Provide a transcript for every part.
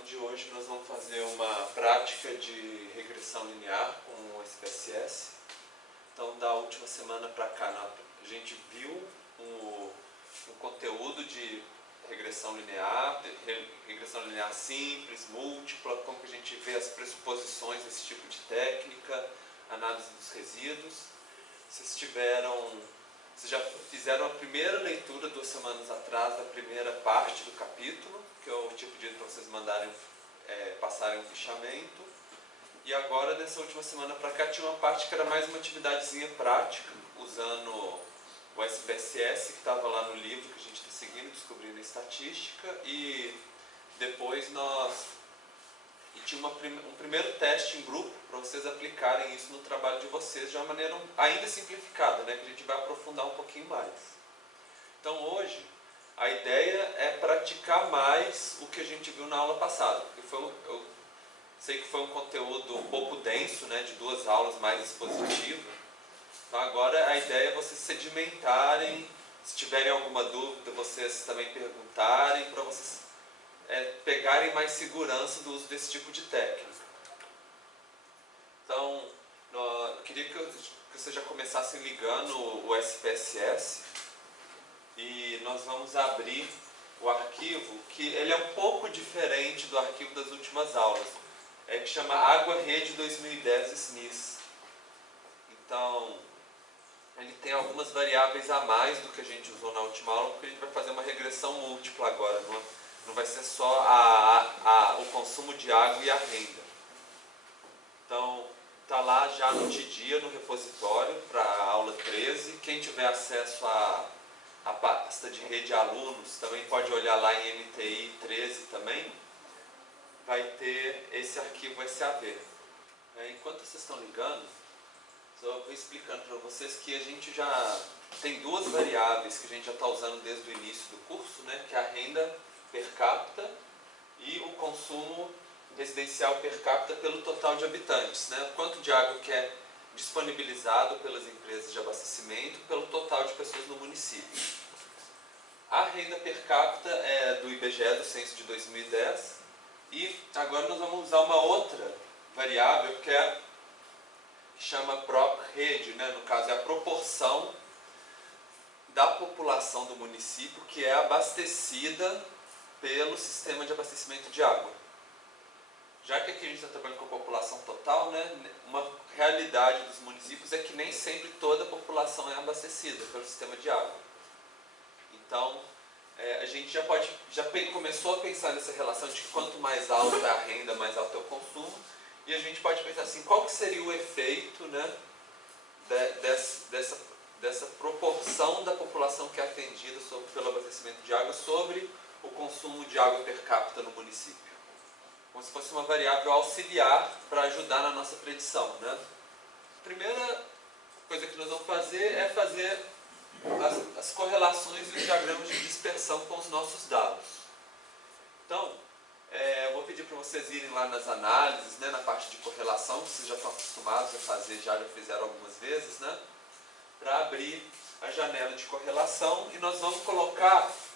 aula de hoje nós vamos fazer uma prática de regressão linear com o SPSS. Então, da última semana para cá, a gente viu um conteúdo de regressão linear simples, múltipla, como que a gente vê as pressuposições desse tipo de técnica, análise dos resíduos. Vocês já fizeram a primeira leitura 2 semanas atrás da primeira parte do capítulo, que eu tinha pedido para vocês passarem um fichamento. E agora, nessa última semana para cá, tinha uma parte que era mais uma atividadezinha prática, usando o SPSS, que estava lá no livro que a gente está seguindo, Descobrindo a Estatística, e depois tinha um primeiro teste em grupo para vocês aplicarem isso no trabalho de vocês de uma maneira ainda simplificada, né, que a gente vai aprofundar um pouquinho mais. Então hoje a ideia é praticar mais o que a gente viu na aula passada, porque eu sei que foi um conteúdo um pouco denso, né, de 2 aulas mais expositivas. Então agora a ideia é vocês sedimentarem, se tiverem alguma dúvida vocês também perguntarem, para vocês pegarem mais segurança do uso desse tipo de técnica. Então, eu queria que vocês já começassem ligando o SPSS e nós vamos abrir o arquivo, que ele é um pouco diferente do arquivo das últimas aulas, que chama Água Rede 2010 SNIS. Então, ele tem algumas variáveis a mais do que a gente usou na última aula, porque a gente vai fazer uma regressão múltipla agora, não vai ser só o consumo de água e a renda. Então, está lá já no TDIA, no repositório, para a aula 13. Quem tiver acesso à pasta de rede alunos, também pode olhar lá em MTI 13 também. Vai ter esse arquivo SAV. Enquanto vocês estão ligando, eu vou explicando para vocês que a gente já tem 2 variáveis que a gente já está usando desde o início do curso, né, que é a renda per capita e o consumo residencial per capita pelo total de habitantes, né? Quanto de água que é disponibilizado pelas empresas de abastecimento pelo total de pessoas no município. A renda per capita é do IBGE, do censo de 2010, e agora nós vamos usar uma outra variável que chama prop rede, né? No caso é a proporção da população do município que é abastecida pelo sistema de abastecimento de água. Já que aqui a gente está trabalhando com a população total, né, uma realidade dos municípios é que nem sempre toda a população é abastecida pelo sistema de água. Então, a gente já começou a pensar nessa relação de que quanto mais alta é a renda, mais alto é o consumo, e a gente pode pensar assim, qual que seria o efeito, né, dessa proporção da população que é atendida pelo abastecimento de água sobre o consumo de água per capita no município. Como se fosse uma variável auxiliar para ajudar na nossa predição, né? A primeira coisa que nós vamos fazer é fazer as correlações e os diagramas de dispersão com os nossos dados. Então, eu vou pedir para vocês irem lá nas análises, né, na parte de correlação, que vocês já estão acostumados a fazer, já fizeram algumas vezes, né? Para abrir a janela de correlação e nós vamos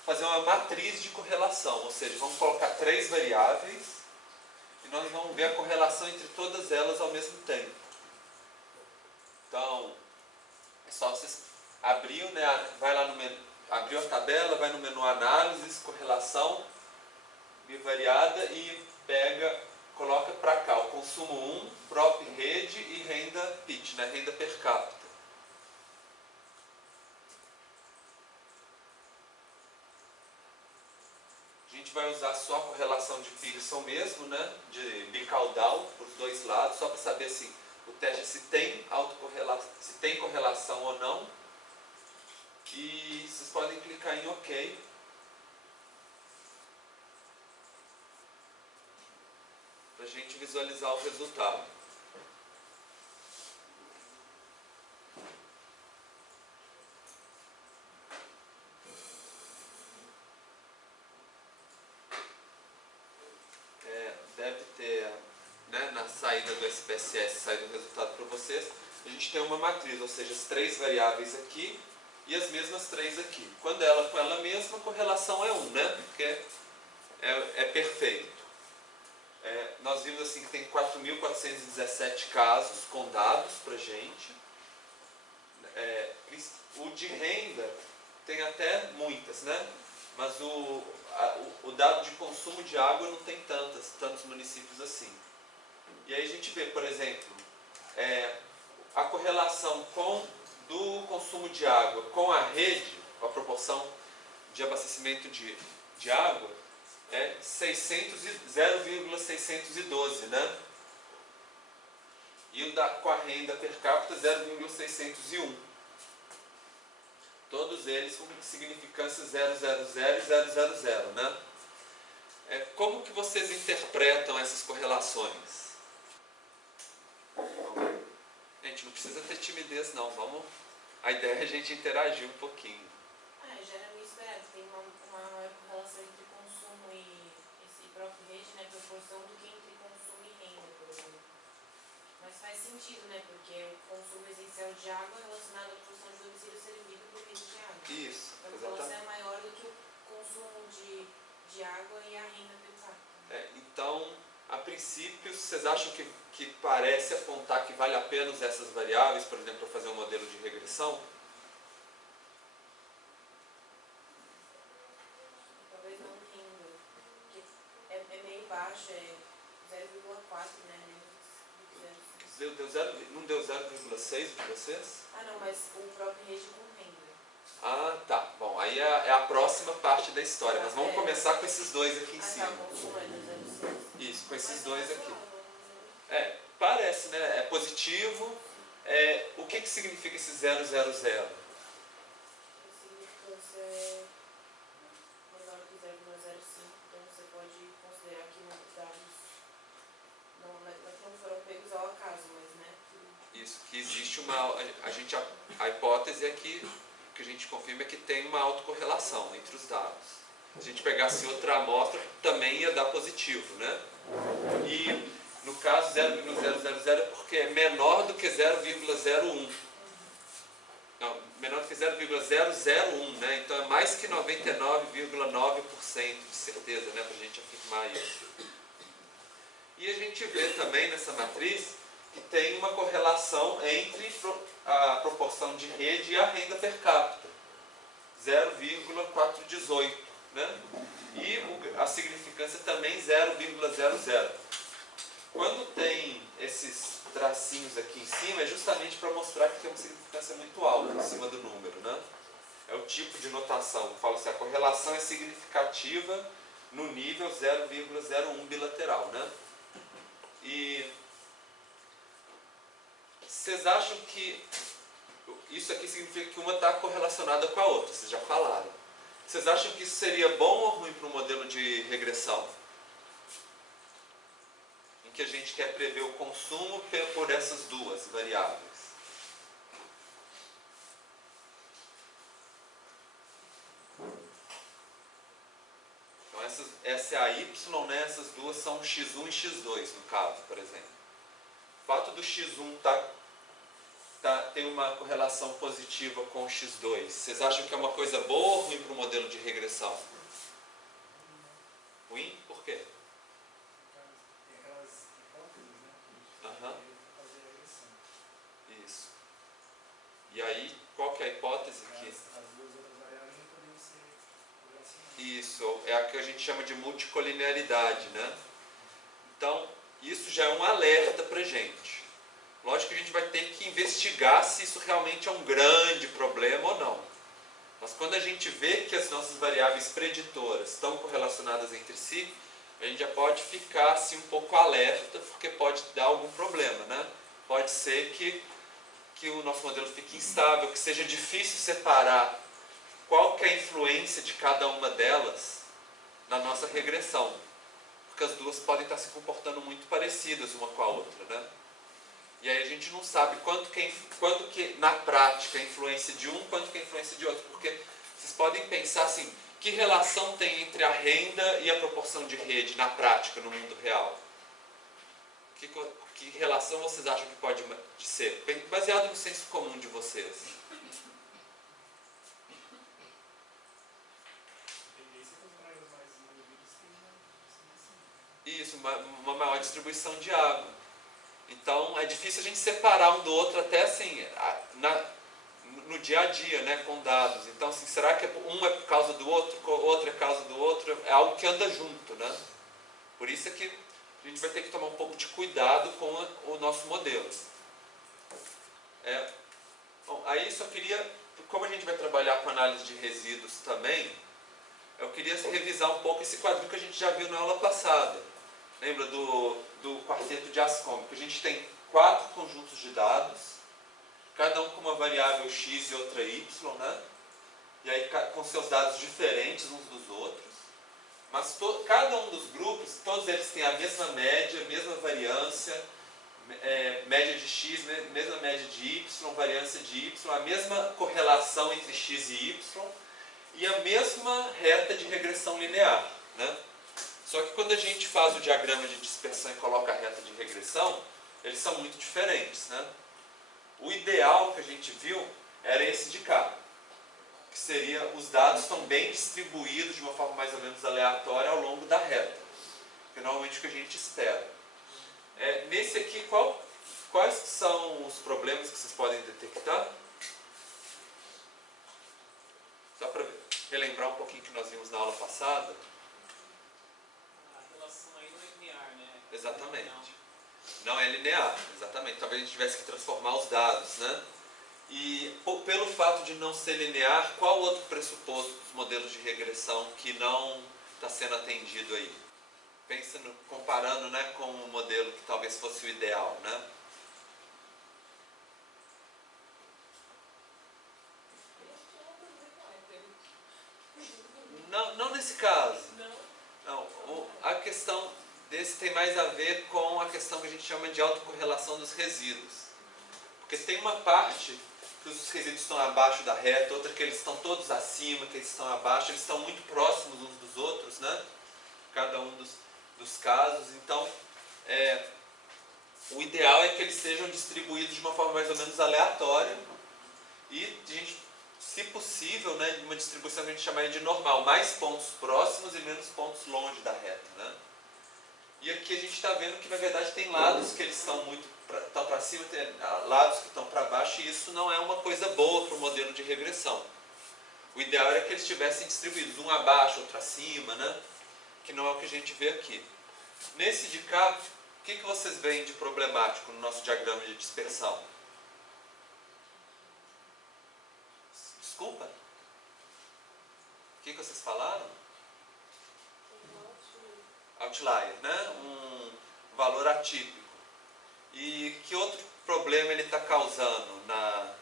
fazer uma matriz de correlação, ou seja, vamos colocar 3 variáveis e nós vamos ver a correlação entre todas elas ao mesmo tempo. Então, é só vocês abrir, né, vai lá no menu, abriu a tabela, vai no menu análises, correlação bivariada e coloca para cá o consumo 1, prop rede e renda PIT, né, renda per capita. A gente vai usar só a correlação de Pearson mesmo, né, de bicaudal, por 2 lados, só para saber assim, o teste se tem correlação ou não. E vocês podem clicar em OK. Para a gente visualizar o resultado. Deve ter, né, na saída do SPSS, saído o resultado para vocês. A gente tem uma matriz, ou seja, as 3 variáveis aqui e as mesmas 3 aqui. Quando ela com ela mesma, a correlação é 1, né? Porque é perfeito. assim que tem 4.417 casos com dados para gente. O de renda tem até muitas, né? Mas o dado de consumo de água não tem tantos municípios assim. E aí a gente vê, por exemplo, a correlação do consumo de água com a rede, a proporção de abastecimento de água, é 0,612, né? E com a renda per capita 0,601. Todos eles com significância 000 e 000, né? Como que vocês interpretam essas correlações? Gente, não precisa ter timidez não, a ideia é a gente interagir um pouquinho. Já era meio esperado, tem uma maior correlação entre consumo e esse próprio rede, né, proporção do que entre consumo e renda, por exemplo. Mas faz sentido, né, porque o consumo essencial de água é relacionado à proporção de domicílio servido por rede de água. Isso, então, a correlação é maior do que o consumo de água e a renda per capita. Então, a princípio, vocês acham que parece apontar que vale a pena usar essas variáveis, por exemplo, para fazer um modelo de regressão? Talvez não renda, porque é meio baixo, é 0,4, né, menos do que 0,5. Não deu 0,6 de vocês? Não, mas o próprio rede com renda. Tá. Bom, aí é a próxima parte da história, mas vamos começar com esses dois aqui em cima. Consumo é 0,6. Isso, com esses dois aqui. Parece, né? É positivo. O que significa esse 000? A significância é menor que 0,05, então você pode considerar que os dados não foram pegos ao acaso, mas, né? Isso, que existe a hipótese é que a gente confirma é que tem uma autocorrelação entre os dados. Se a gente pegasse outra amostra, também ia dar positivo, né? E no caso 0,000 é porque é menor do que 0,01. Não, menor do que 0,001, né? Então é mais que 99,9% de certeza, né? Para a gente afirmar isso. E a gente vê também nessa matriz que tem uma correlação entre a proporção de rede e a renda per capita. 0,418, né? E a significância também 0,00. Quando tem esses tracinhos aqui em cima, é justamente para mostrar que tem uma significância muito alta em cima do número, né? É o tipo de notação. Eu falo assim, a correlação é significativa no nível 0,01 bilateral, né? E vocês acham que isso aqui significa que uma está correlacionada com a outra, vocês já falaram. Vocês acham que isso seria bom ou ruim para um modelo de regressão? Em que a gente quer prever o consumo por essas duas variáveis. Então essa é a y, né? Essas duas são x1 e x2 no caso, por exemplo. O fato do x1 tem uma correlação positiva com o x2. Vocês acham que é uma coisa boa ou ruim para o modelo de regressão? Ruim? Por quê? Tem aquelas hipóteses, né, que a gente Aham. fazer a regressão. Isso. E aí, qual que é a hipótese que... As duas outras variáveis não poderiam ser correlacionadas. Isso, é a que a gente chama de multicolinearidade, né? Então, isso já é um alerta para a gente. Lógico que a gente vai ter que investigar se isso realmente é um grande problema ou não. Mas quando a gente vê que as nossas variáveis preditoras estão correlacionadas entre si, a gente já pode ficar assim, um pouco alerta, porque pode dar algum problema, né? Pode ser que o nosso modelo fique instável, que seja difícil separar qual que é a influência de cada uma delas na nossa regressão. Porque as duas podem estar se comportando muito parecidas uma com a outra, né? E aí a gente não sabe quanto que na prática a influência de um, quanto que a influência de outro. Porque vocês podem pensar assim, que relação tem entre a renda e a proporção de rede na prática, no mundo real? Que relação vocês acham que pode ser? Baseado no senso comum de vocês. Isso, uma maior distribuição de água. Então é difícil a gente separar um do outro até assim, no dia a dia, né, com dados. Então, assim, será que um é por causa do outro, o outro é por causa do outro? É algo que anda junto, né? Por isso é que a gente vai ter que tomar um pouco de cuidado com o nosso modelo. Bom, aí só queria, como a gente vai trabalhar com análise de resíduos também, eu queria revisar um pouco esse quadro que a gente já viu na aula passada. Lembra do quarteto de Anscombe? Que a gente tem 4 conjuntos de dados, cada um com uma variável x e outra y, né? E aí com seus dados diferentes uns dos outros. Mas cada um dos grupos, todos eles têm a mesma média, mesma variância, média de x, mesma média de y, variância de y, a mesma correlação entre x e y e a mesma reta de regressão linear, né? Só que quando a gente faz o diagrama de dispersão e coloca a reta de regressão, eles são muito diferentes, né? O ideal que a gente viu era esse de cá, que seria os dados estão bem distribuídos de uma forma mais ou menos aleatória ao longo da reta, que é normalmente o que a gente espera. Nesse aqui, quais são os problemas que vocês podem detectar? Só para relembrar um pouquinho que nós vimos na aula passada. A relação aí não é linear, né? Exatamente. Não é linear, exatamente. Talvez a gente tivesse que transformar os dados, né? E pelo fato de não ser linear, qual outro pressuposto dos modelos de regressão que não está sendo atendido aí? Pensa comparando, né, com um modelo que talvez fosse o ideal, né? Não nesse caso. Não, a questão desse tem mais a ver com a questão que a gente chama de autocorrelação dos resíduos. Porque tem uma parte que os resíduos estão abaixo da reta, outra que eles estão todos acima, que eles estão abaixo, eles estão muito próximos uns dos outros, né? Cada um dos casos. Então, o ideal é que eles sejam distribuídos de uma forma mais ou menos aleatória e, se possível, né, uma distribuição que a gente chamaria de normal, mais pontos próximos e menos pontos longe da reta, né? E aqui a gente está vendo que, na verdade, tem lados que eles estão para cima, tem lados que estão para baixo, e isso não é uma coisa boa para o modelo de regressão. O ideal era que eles estivessem distribuídos, um abaixo, outro acima, né? Que não é o que a gente vê aqui. Nesse de cá, o que vocês veem de problemático no nosso diagrama de dispersão? Desculpa? O que vocês falaram? Outlier, né? Um valor atípico. E que outro problema ele está causando para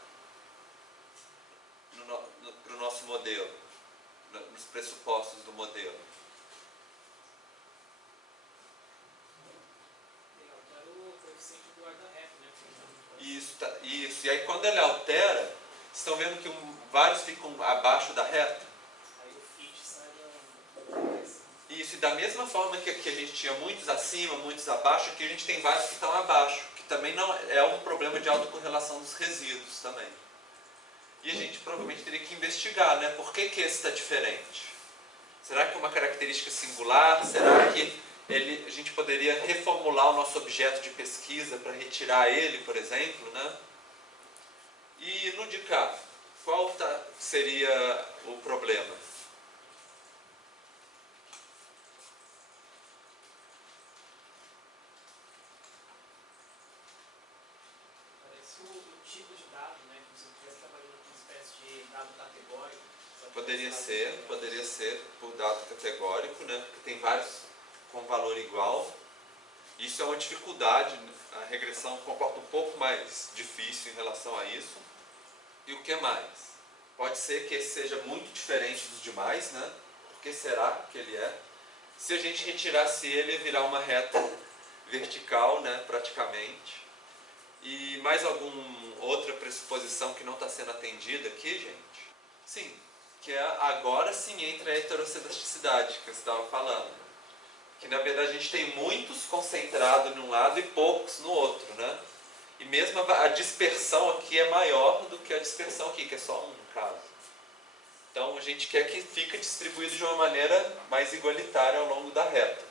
o nosso modelo, nos pressupostos do modelo? Altera o coeficiente do guarda-reto, né? Isso. E aí quando ele altera, vocês estão vendo que vários ficam abaixo da reta? Aí o fit sai da... Isso, e da mesma forma que aqui a gente tinha muitos acima, muitos abaixo, aqui a gente tem vários que estão abaixo, que também não é um problema de autocorrelação dos resíduos também. E a gente provavelmente teria que investigar, né? Por que esse está diferente? Será que é uma característica singular? Será que a gente poderia reformular o nosso objeto de pesquisa para retirar ele, por exemplo, né? E no de cá, qual seria o problema? Parece o tipo de dado, né? Como se eu estivesse trabalhando com uma espécie de dado categórico. Poderia ser por dado categórico, né? Porque tem vários com valor igual. Isso é uma dificuldade, a regressão comporta um pouco mais difícil em relação a isso. E o que mais? Pode ser que esse seja muito diferente dos demais, né? Por que será que ele é? Se a gente retirasse ele, ia virar uma reta vertical, né? Praticamente. E mais alguma outra pressuposição que não está sendo atendida aqui, gente? Sim, que agora sim entra a heterossedasticidade que você estava falando. Que na verdade a gente tem muitos concentrados num lado e poucos no outro, né? E mesmo a dispersão aqui é maior do que a dispersão aqui, que é só um no caso. Então a gente quer que fique distribuído de uma maneira mais igualitária ao longo da reta.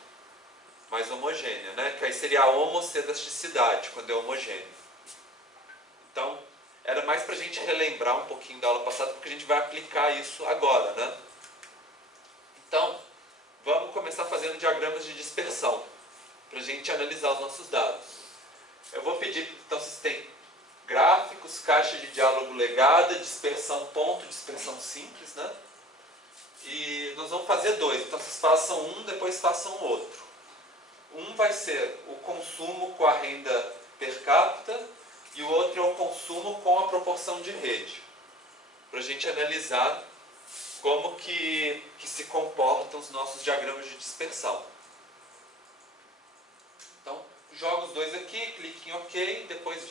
mais homogênea, né? Que aí seria a homocedaticidade, quando é homogêneo. Então, era mais para a gente relembrar um pouquinho da aula passada, porque a gente vai aplicar isso agora, né? Então, vamos começar fazendo diagramas de dispersão, para a gente analisar os nossos dados. Eu vou pedir, então, vocês têm gráficos, caixa de diálogo legada, dispersão ponto, dispersão simples, né? E nós vamos fazer dois, então vocês façam um, depois façam outro. Um vai ser o consumo com a renda per capita e o outro é o consumo com a proporção de rede. Para a gente analisar como que se comportam os nossos diagramas de dispersão. Então, joga os dois aqui, clique em OK, depois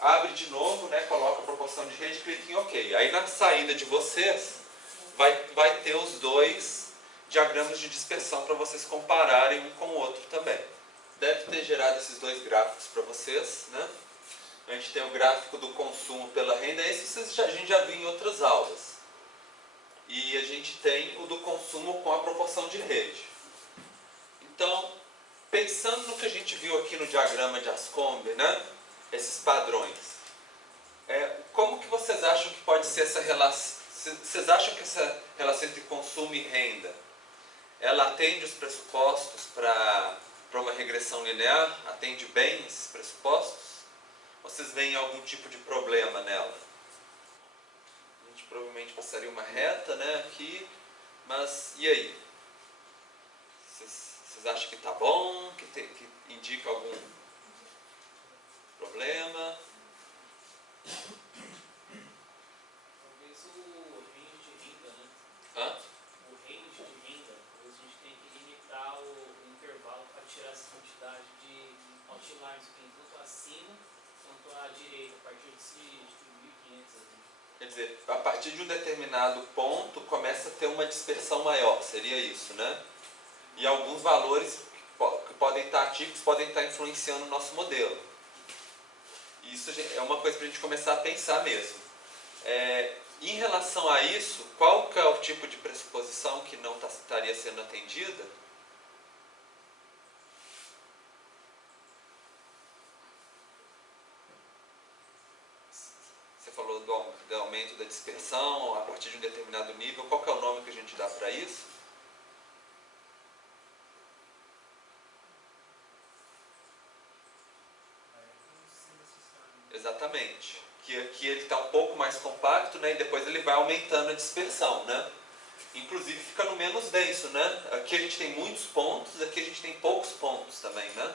abre de novo, né, coloca a proporção de rede, clique em OK. Aí na saída de vocês vai ter os dois diagramas de dispersão para vocês compararem um com o outro também. Deve ter gerado esses dois gráficos para vocês, né? A gente tem o gráfico do consumo pela renda, esse a gente já viu em outras aulas. E a gente tem o do consumo com a proporção de rede. Então, pensando no que a gente viu aqui no diagrama de Ascombe, né? Esses padrões, como que vocês acham que pode ser essa relação? Vocês acham que essa relação entre consumo e renda, ela atende os pressupostos para uma regressão linear? Atende bem esses pressupostos? Vocês veem algum tipo de problema nela? A gente provavelmente passaria uma reta, né, aqui, mas e aí? Vocês acham que está bom? Que indica algum problema? Talvez o range de renda, né? Hã? O range de renda, talvez a gente tenha que limitar o intervalo para tirar essa quantidade de outlines que tem tanto acima quanto à direita, a partir de 1.500 ali. Quer dizer, a partir de um determinado ponto começa a ter uma dispersão maior, seria isso, né? E alguns valores que podem estar ativos, podem estar influenciando o nosso modelo. Isso é uma coisa para a gente começar a pensar mesmo. Em relação a isso, qual que é o tipo de pressuposição que não estaria sendo atendida? Você falou do aumento da dispersão a partir de um determinado nível. Qual que é o nome que a gente dá para isso? Exatamente. Que aqui ele está um pouco mais compacto, né, e depois ele vai aumentando a dispersão, né? Inclusive fica no menos denso, né? Aqui a gente tem muitos pontos, aqui a gente tem poucos pontos também, né?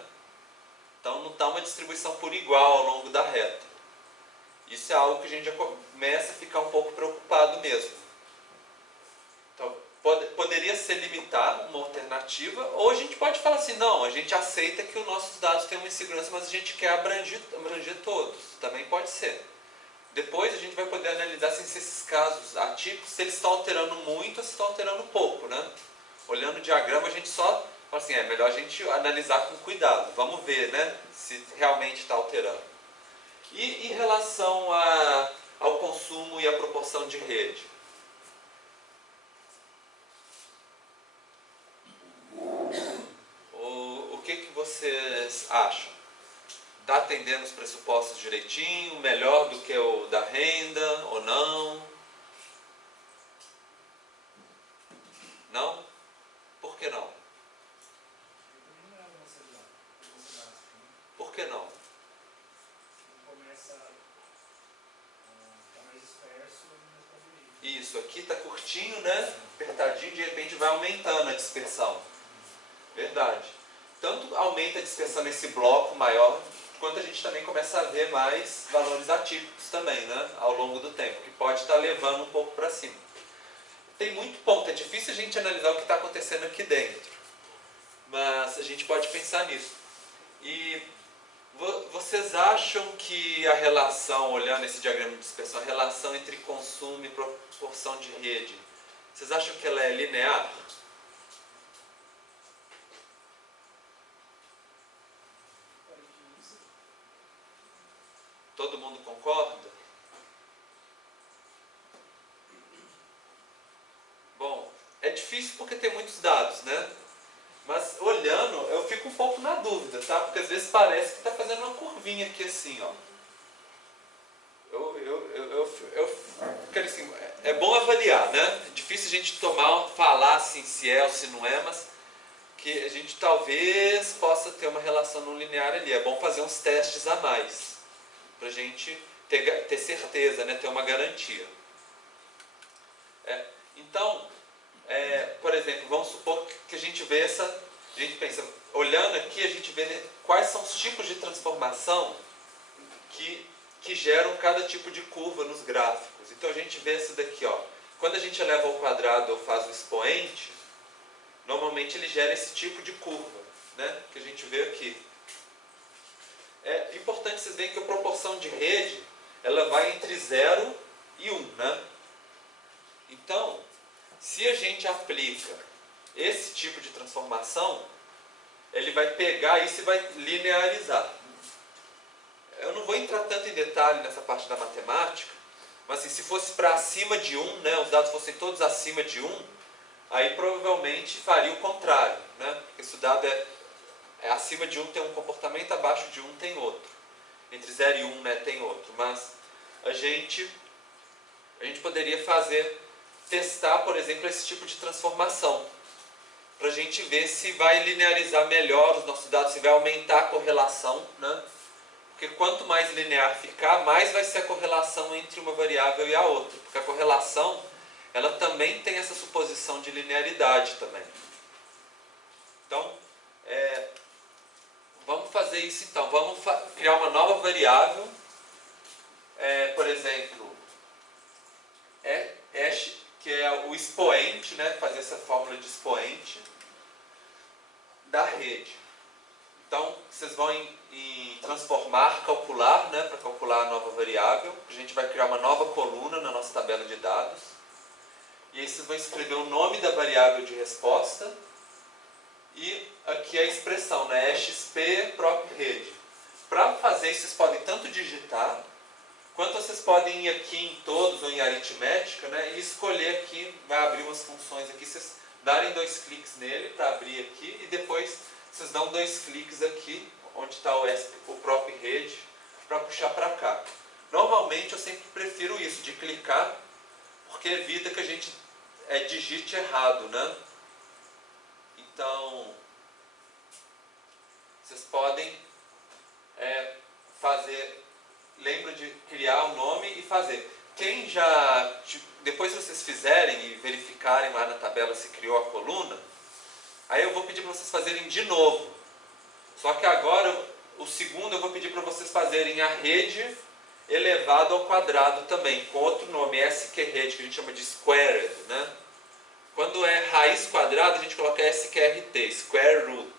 Então não está uma distribuição por igual ao longo da reta. Isso é algo que a gente já começa a ficar um pouco preocupado mesmo. Então, poderia ser limitar uma alternativa, ou a gente pode falar assim, não, a gente aceita que os nossos dados têm uma insegurança, mas a gente quer abranger todos. Também pode ser. Depois a gente vai poder analisar se esses casos atípicos, se eles estão alterando muito ou se estão alterando pouco, né? Olhando o diagrama, a gente só fala assim, é melhor a gente analisar com cuidado. Vamos ver, né, se realmente está alterando. E em relação ao consumo e à proporção de rede? O que vocês acham? Está atendendo os pressupostos direitinho? Melhor do que o da renda ou não? Não? Por que não? Por que não? Começa a ficar mais disperso e mais favorito. Isso, aqui está curtinho, né? Apertadinho, de repente vai aumentando a dispersão. Verdade. Tanto aumenta a dispersão nesse bloco maior, quanto a gente também começa a ver mais valores atípicos também, né? Ao longo do tempo, que pode estar levando um pouco para cima. Tem muito ponto, é difícil a gente analisar o que está acontecendo aqui dentro. Mas a gente pode pensar nisso. E vocês acham que a relação, olhando esse diagrama de dispersão, a relação entre consumo e proporção de rede, vocês acham que ela é linear? Todo mundo concorda? Bom, é difícil porque tem muitos dados, né? Mas Mas olhando, eu fico um pouco na dúvida, tá? Porque às vezes parece que está fazendo uma curvinha aqui assim, ó. Porque, assim, é bom avaliar, né? É difícil a gente falar assim se é ou se não é, mas que a gente talvez possa ter uma relação não linear ali. É bom fazer uns testes a mais, pra gente ter certeza, né? Ter uma garantia. Então, por exemplo, vamos supor que a gente vê a gente pensa, olhando aqui, a gente vê quais são os tipos de transformação que geram cada tipo de curva nos gráficos. Então a gente vê essa daqui, ó. Quando a gente eleva ao quadrado ou faz o expoente, normalmente ele gera esse tipo de curva, né? Que a gente vê aqui. É importante vocês verem que a proporção de rede, ela vai entre 0 e 1, né? Então, se a gente aplica esse tipo de transformação, ele vai pegar isso e vai linearizar. Eu não vou entrar tanto em detalhe nessa parte da matemática, mas assim, se fosse para acima de 1, né, os dados fossem todos acima de 1, aí provavelmente faria o contrário, né? Porque se o dado é acima de 1 tem um comportamento, abaixo de 1 tem outro. Entre 0 e 1, né, tem outro. Mas a gente poderia testar, por exemplo, esse tipo de transformação, para a gente ver se vai linearizar melhor os nossos dados, se vai aumentar a correlação, né? Porque quanto mais linear ficar, mais vai ser a correlação entre uma variável e a outra. Porque a correlação, ela também tem essa suposição de linearidade também. Então, vamos fazer isso então. Vamos criar uma nova variável. Por exemplo, que é o expoente, né? Fazer essa fórmula de expoente da rede. Então, vocês vão em transformar, calcular, né, para calcular a nova variável. A gente vai criar uma nova coluna na nossa tabela de dados. E aí vocês vão escrever o nome da variável de resposta. E aqui a expressão, né, XP prop rede. Para fazer isso, vocês podem tanto digitar, quanto vocês podem ir aqui em todos ou em aritmética, né, e escolher aqui, vai abrir umas funções aqui, vocês darem 2 cliques nele para abrir aqui e depois vocês dão 2 cliques aqui, onde está o prop rede, para puxar para cá. Normalmente eu sempre prefiro isso, de clicar, porque evita que a gente digite errado, né? Então, vocês podem lembra de criar o nome e fazer. Quem já, depois que vocês fizerem e verificarem lá na tabela se criou a coluna, aí eu vou pedir para vocês fazerem de novo. Só que agora, o segundo eu vou pedir para vocês fazerem a rede elevado ao quadrado também, com outro nome, SQRede, que a gente chama de squared, né? Quando é raiz quadrada, a gente coloca SQRT, square root.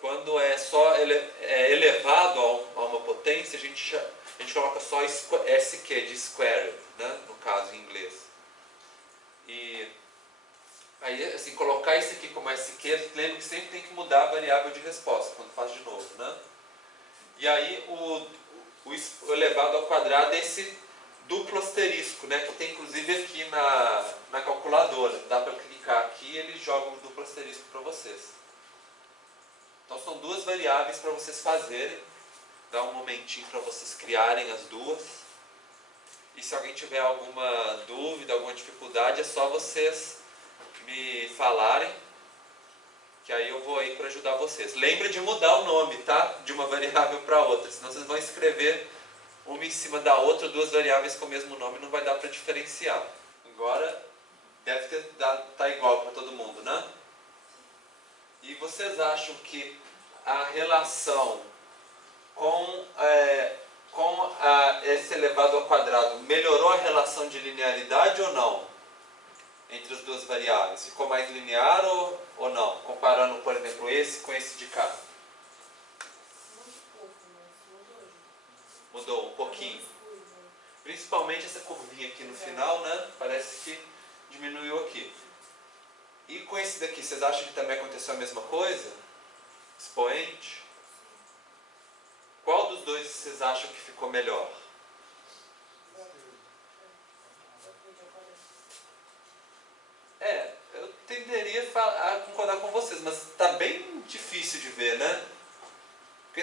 Quando é só elevado a uma potência, a gente coloca só SQ, de squared, né? No caso em inglês. E aí, assim, colocar isso aqui como SQ, lembra que sempre tem que mudar a variável de resposta, quando faz de novo, né? E aí, o elevado ao quadrado é esse duplo asterisco, né? Que tem inclusive aqui na calculadora. Dá para clicar aqui e ele joga o duplo asterisco para vocês. Então são 2 variáveis para vocês fazerem. Dá um momentinho para vocês criarem as duas. E se alguém tiver alguma dúvida, alguma dificuldade, é só vocês me falarem, que aí eu vou aí para ajudar vocês. Lembre de mudar o nome, tá? De uma variável para outra, senão vocês vão escrever uma em cima da outra, 2 variáveis com o mesmo nome, não vai dar para diferenciar. Agora deve tá igual para todo mundo, né? E vocês acham que a relação com esse elevado ao quadrado melhorou a relação de linearidade ou não? Entre as 2 variáveis? Ficou mais linear ou não? Comparando, por exemplo, esse com esse de cá. Muito pouco, mas mudou. Mudou um pouquinho. Principalmente essa curvinha aqui no final, né? Parece que diminuiu aqui. E com esse daqui, vocês acham que também aconteceu a mesma coisa? Expoente? Qual dos dois vocês acham que ficou melhor? Eu tenderia tenderia a concordar com vocês, mas está bem difícil de ver, né? Porque,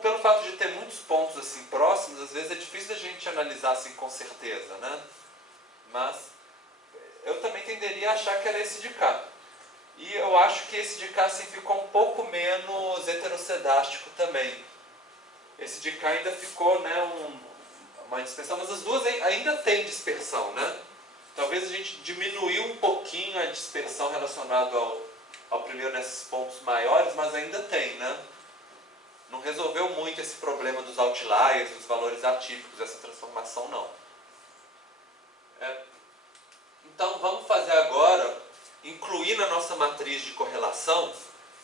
pelo fato de ter muitos pontos assim próximos, às vezes é difícil a gente analisar assim com certeza, né? Mas eu também tenderia a achar que era esse de cá. E eu acho que esse de cá assim, ficou um pouco menos heterocedástico também. Esse de cá ainda ficou, né, uma dispersão, mas as duas ainda têm dispersão, né? Talvez a gente diminuiu um pouquinho a dispersão relacionada ao primeiro nesses pontos maiores, mas ainda tem, né? Não resolveu muito esse problema dos outliers, dos valores atípicos, essa transformação não. Então vamos fazer agora, incluir na nossa matriz de correlação,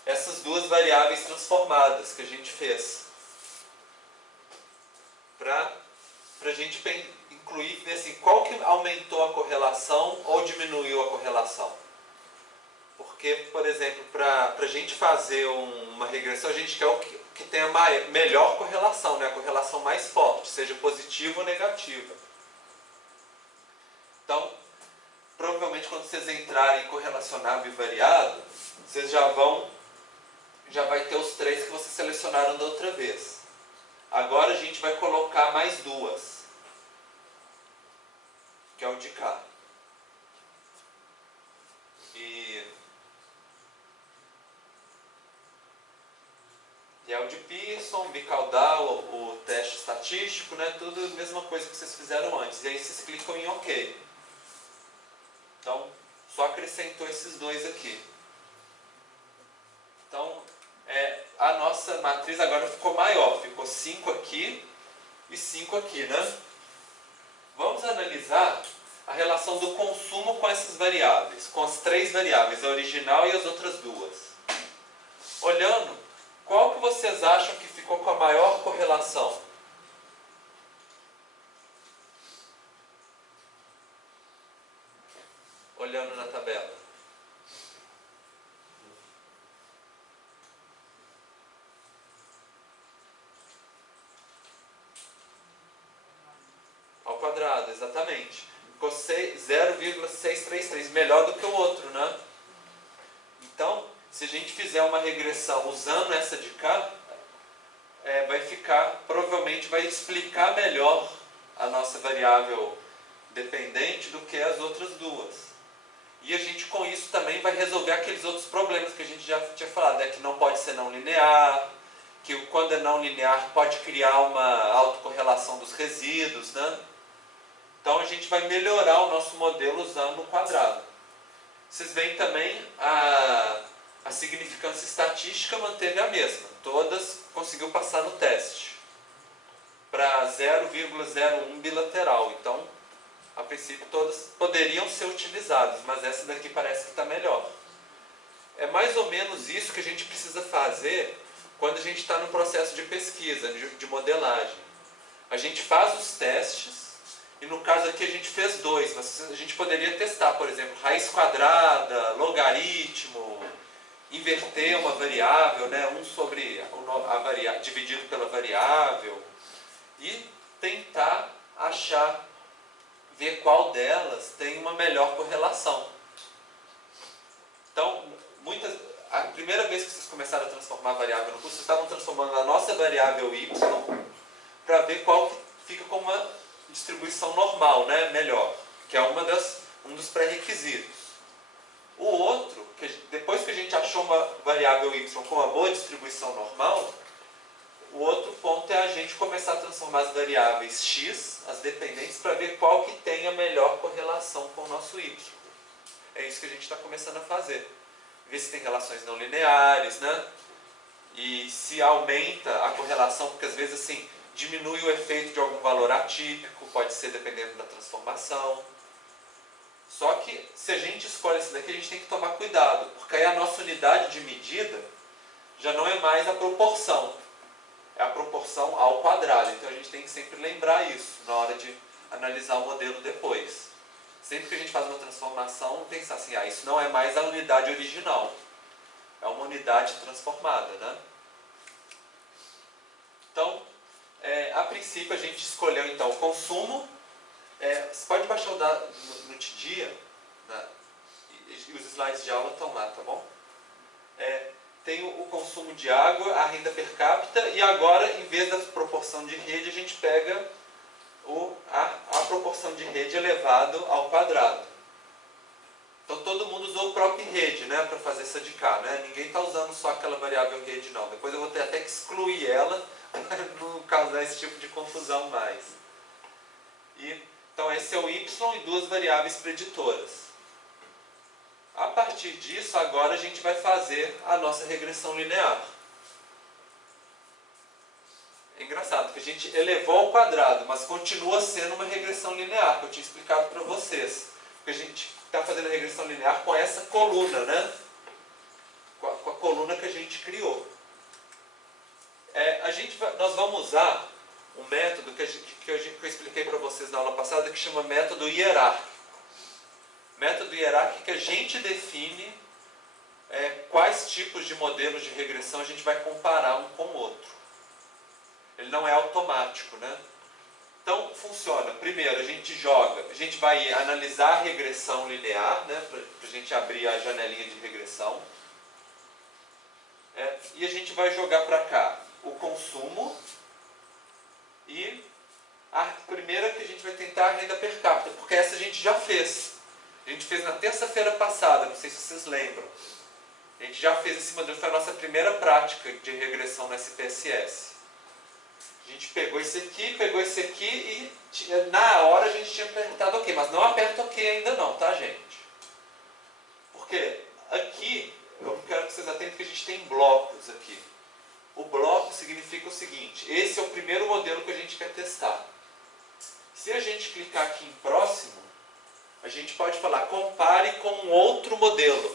essas duas variáveis transformadas que a gente fez. Para a gente incluir, ver assim, qual que aumentou a correlação ou diminuiu a correlação. Porque, por exemplo, para a gente fazer uma regressão, a gente quer o que tenha melhor correlação, né? A correlação mais forte, seja positiva ou negativa. Então, provavelmente quando vocês entrarem em correlacionar bivariado, vocês já vai ter os três que vocês selecionaram da outra vez. Agora a gente vai colocar mais duas, que é o de cá. E é o de Pearson, bicaudal, o teste estatístico, né? Tudo a mesma coisa que vocês fizeram antes. E aí vocês clicam em OK. Então, só acrescentou esses dois aqui. Então, a nossa matriz agora ficou maior. Ficou 5 aqui e 5 aqui, né? Vamos analisar a relação do consumo com essas variáveis, com as três variáveis, a original e as outras duas. Olhando, qual que vocês acham que ficou com a maior correlação? Olhando na tabela. Ao quadrado, exatamente. Ficou 0,633, melhor do que o outro, né? Então, se a gente fizer uma regressão usando essa de cá, vai ficar, provavelmente vai explicar melhor a nossa variável dependente do que as outras duas. E a gente com isso também vai resolver aqueles outros problemas que a gente já tinha falado, né? Que não pode ser não linear, que quando é não linear pode criar uma autocorrelação dos resíduos, né? Então a gente vai melhorar o nosso modelo usando o quadrado. Vocês veem também a significância estatística manteve a mesma. Todas conseguiu passar no teste. Para 0,01 bilateral. Então, a princípio todas poderiam ser utilizadas, mas essa daqui parece que está melhor. É mais ou menos isso que a gente precisa fazer quando a gente está no processo de pesquisa, de modelagem. A gente faz os testes, e no caso aqui a gente fez dois, mas a gente poderia testar, por exemplo, raiz quadrada, logaritmo, inverter uma variável, né, um sobre a variável, dividido pela variável, e tentar ver qual delas tem uma melhor correlação. Então, a primeira vez que vocês começaram a transformar a variável no curso, vocês estavam transformando a nossa variável y para ver qual que fica com uma distribuição normal, né, melhor, que é um dos pré-requisitos. O outro, depois que a gente achou uma variável y com uma boa distribuição normal, o outro ponto é a gente começar a transformar as variáveis x, as dependentes, para ver qual que tem a melhor correlação com o nosso y. É isso que a gente está começando a fazer. Ver se tem relações não lineares, né? E se aumenta a correlação, porque às vezes assim, diminui o efeito de algum valor atípico, pode ser dependendo da transformação. Só que se a gente escolhe esse daqui, a gente tem que tomar cuidado, porque aí a nossa unidade de medida já não é mais a proporção, é a proporção ao quadrado. Então a gente tem que sempre lembrar isso na hora de analisar o modelo depois. Sempre que a gente faz uma transformação, pensar assim, isso não é mais a unidade original, é uma unidade transformada, né? Então, a princípio a gente escolheu então o consumo. Você pode baixar o dado no TDIA, né? e os slides de aula estão lá, tá bom? Tem o consumo de água, a renda per capita, e agora, em vez da proporção de rede, a gente pega a proporção de rede elevado ao quadrado. Então todo mundo usou o próprio rede, né, para fazer essa de cá, né? Ninguém está usando só aquela variável rede, não. Depois eu vou ter até que excluir ela para não causar esse tipo de confusão mais. Então esse é o y e duas variáveis preditoras. A partir disso, agora a gente vai fazer a nossa regressão linear. É engraçado que a gente elevou ao quadrado, mas continua sendo uma regressão linear, que eu tinha explicado para vocês. Porque a gente está fazendo a regressão linear com essa coluna, né? Com a coluna que a gente criou. Nós vamos usar um método que eu expliquei para vocês na aula passada, que chama método hierárquico. Método hierárquico que a gente define quais tipos de modelos de regressão a gente vai comparar um com o outro. Ele não é automático, né? Então, funciona. Primeiro, a gente vai analisar a regressão linear, né? Para a gente abrir a janelinha de regressão. E a gente vai jogar para cá o consumo e a primeira que a gente vai tentar a renda per capita, porque essa a gente já fez. A gente fez na terça-feira passada, não sei se vocês lembram. A gente já fez esse modelo, foi a nossa primeira prática de regressão no SPSS. A gente pegou esse aqui e na hora a gente tinha apertado OK, mas não aperta OK ainda não, tá, gente? Porque aqui, eu quero que vocês atentem que a gente tem blocos aqui. O bloco significa o seguinte, esse é o primeiro modelo que a gente quer testar. Se a gente clicar aqui em próximo, a gente pode falar, compare com um outro modelo.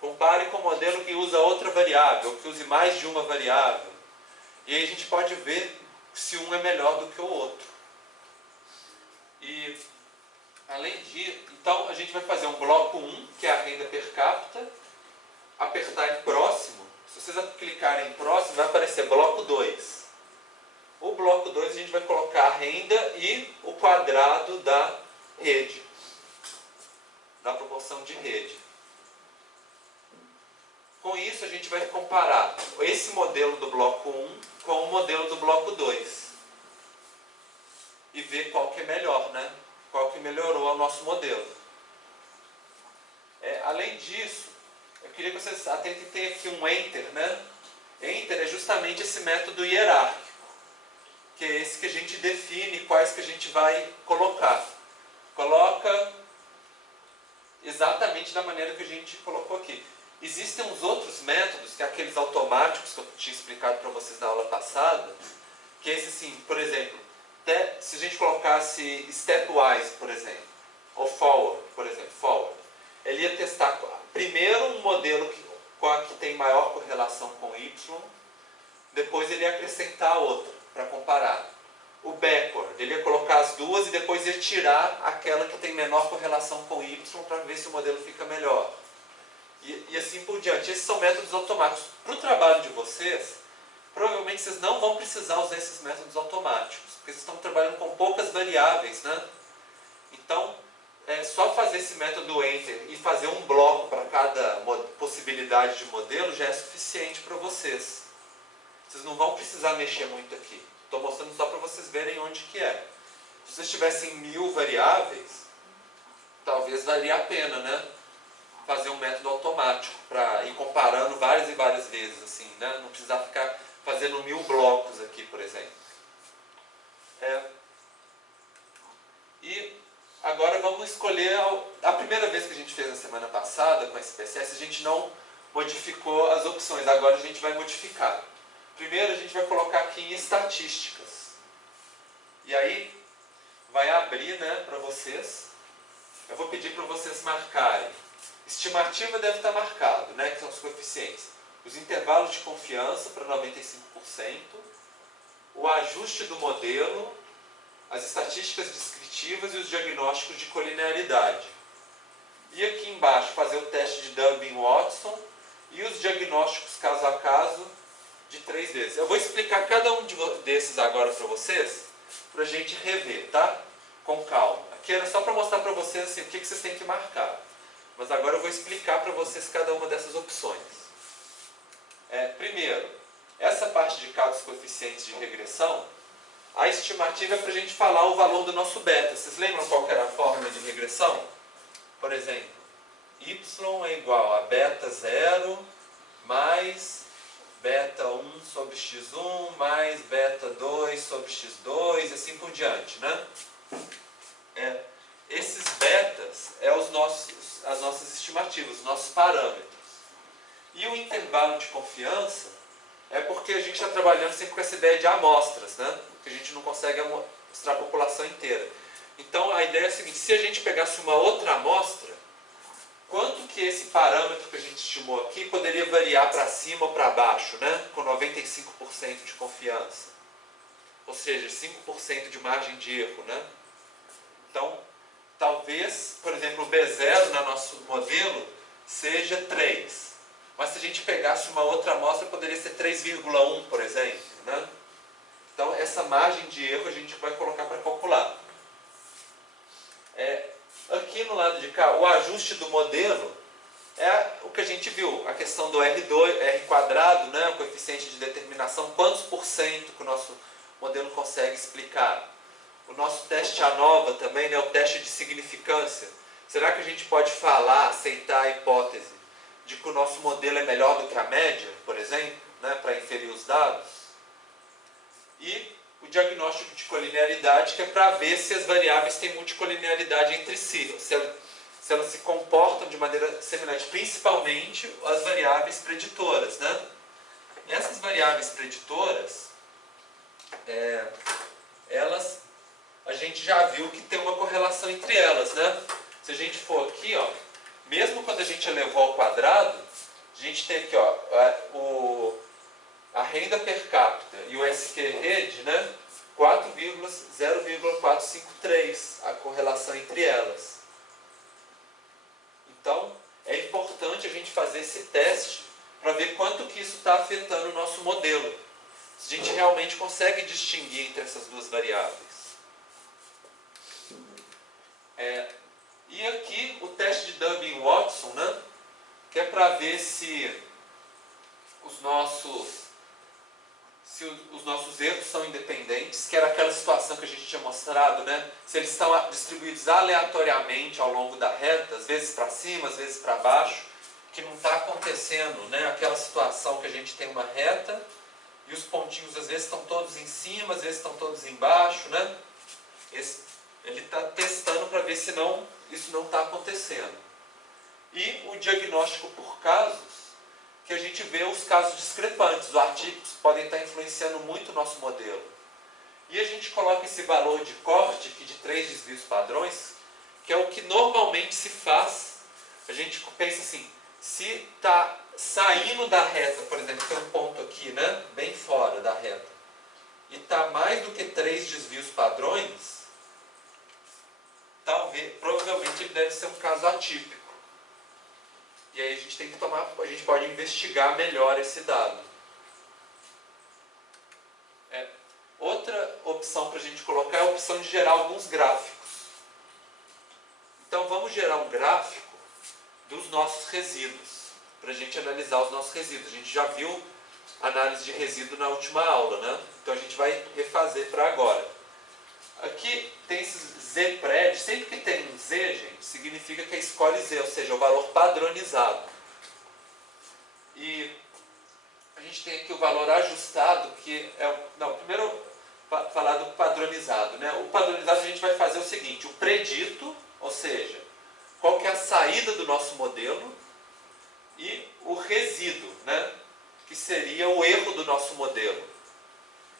Compare com um modelo que usa outra variável, ou que use mais de uma variável. E aí a gente pode ver se um é melhor do que o outro. E, além disso, então a gente vai fazer um bloco 1, que é a renda per capita, apertar em próximo. Se vocês clicarem em próximo, vai aparecer bloco 2. O bloco 2 a gente vai colocar a renda e o quadrado da rede, da proporção de rede. Com isso a gente vai comparar esse modelo do bloco 1 com o modelo do bloco 2 e ver qual que é melhor, né? Qual que melhorou o nosso modelo. Além disso, eu queria que vocês atentem que tem aqui um Enter, né? Enter é justamente esse método hierárquico, que é esse que a gente define quais que a gente vai colocar. Coloca exatamente da maneira que a gente colocou aqui. Existem uns outros métodos, que é aqueles automáticos que eu tinha explicado para vocês na aula passada, que esse assim, por exemplo, se a gente colocasse stepwise, por exemplo, ou forward, por exemplo, forward, ele ia testar primeiro um modelo que tem maior correlação com y, depois ele ia acrescentar outro para comparar. O backward, ele ia colocar as duas e depois ia tirar aquela que tem menor correlação com y para ver se o modelo fica melhor. E assim por diante. Esses são métodos automáticos. Para o trabalho de vocês, provavelmente vocês não vão precisar usar esses métodos automáticos, porque vocês estão trabalhando com poucas variáveis, né? Então, só fazer esse método Enter e fazer um bloco para cada possibilidade de modelo já é suficiente para vocês. Vocês não vão precisar mexer muito aqui. Estou mostrando só para vocês verem onde que é. Se vocês tivessem 1000 variáveis, talvez valia a pena, né? Fazer um método automático para ir comparando várias e várias vezes, assim, né? Não precisar ficar fazendo 1000 blocos aqui, por exemplo. E agora vamos escolher a primeira vez que a gente fez na semana passada com a SPSS, a gente não modificou as opções, agora a gente vai modificar. Primeiro a gente vai colocar aqui em estatísticas. E aí vai abrir, né, para vocês. Eu vou pedir para vocês marcarem. Estimativa deve estar marcado, né, que são os coeficientes. Os intervalos de confiança para 95%, o ajuste do modelo, as estatísticas descritivas e os diagnósticos de colinearidade. E aqui embaixo fazer o teste de Durbin-Watson e os diagnósticos caso a caso de 3 vezes. Eu vou explicar cada um desses agora para vocês, para a gente rever, tá? Com calma. Aqui era só para mostrar para vocês assim, o que vocês têm que marcar. Mas agora eu vou explicar para vocês cada uma dessas opções. Primeiro, essa parte de cada dos coeficientes de regressão, a estimativa é para a gente falar o valor do nosso beta. Vocês lembram qual que era a fórmula de regressão? Por exemplo, y é igual a beta 0 mais beta 1 sobre x1 mais beta 2 sobre x2 e assim por diante, né? Esses betas as nossas estimativas, os nossos parâmetros. E o intervalo de confiança é porque a gente está trabalhando sempre com essa ideia de amostras, né? Que a gente não consegue mostrar a população inteira. Então a ideia é a seguinte: se a gente pegasse uma outra amostra, quanto que esse parâmetro que a gente estimou aqui poderia variar para cima ou para baixo, né? Com 95% de confiança. Ou seja, 5% de margem de erro, né? Então, talvez, por exemplo, o B0 no nosso modelo seja 3. Mas se a gente pegasse uma outra amostra, poderia ser 3,1, por exemplo, né? Então, essa margem de erro a gente vai colocar para calcular. Aqui no lado de cá, o ajuste do modelo é o que a gente viu, a questão do R2, R quadrado, né, o coeficiente de determinação, quantos por cento que o nosso modelo consegue explicar. O nosso teste ANOVA também, né, o teste de significância. Será que a gente pode falar, aceitar a hipótese de que o nosso modelo é melhor do que a média, por exemplo, né, para inferir os dados? E o diagnóstico de colinearidade, que é para ver se as variáveis têm multicolinearidade entre si, se elas se comportam de maneira semelhante, principalmente as variáveis preditoras, né? Essas variáveis preditoras, a gente já viu que tem uma correlação entre elas, né? Se a gente for aqui, ó, mesmo quando a gente elevou ao quadrado, a gente tem aqui, ó, a renda per capita e o SQ rede, né? 4,0453, a correlação entre elas. Então, é importante a gente fazer esse teste para ver quanto que isso está afetando o nosso modelo. Se a gente realmente consegue distinguir entre essas duas variáveis. E aqui o teste de Dubbin-Watson, né? Que é para ver se os nossos erros são independentes, que era aquela situação que a gente tinha mostrado, né? Se eles estão distribuídos aleatoriamente ao longo da reta, às vezes para cima, às vezes para baixo, que não está acontecendo, né? Aquela situação que a gente tem uma reta e os pontinhos às vezes estão todos em cima, às vezes estão todos embaixo, né? Ele está testando para ver se isso não está acontecendo. E o diagnóstico por casos, que a gente vê os casos discrepantes, os atípicos podem estar influenciando muito o nosso modelo. E a gente coloca esse valor de corte aqui de 3 desvios padrões, que é o que normalmente se faz. A gente pensa assim, se está saindo da reta, por exemplo, tem um ponto aqui, né, bem fora da reta, e está mais do que 3 desvios padrões, provavelmente ele deve ser um caso atípico. E aí a gente pode investigar melhor esse dado. Outra opção para a gente colocar é a opção de gerar alguns gráficos. Então vamos gerar um gráfico dos nossos resíduos, para a gente analisar os nossos resíduos. A gente já viu análise de resíduo na última aula, né? Então a gente vai refazer para agora. Aqui tem esses Z-pred, sempre que tem um Z, gente, significa que é score Z, ou seja, o valor padronizado. E a gente tem aqui o valor ajustado, que primeiro falar do padronizado, né? O padronizado a gente vai fazer o seguinte, o predito, ou seja, qual que é a saída do nosso modelo, e o resíduo, né? Que seria o erro do nosso modelo.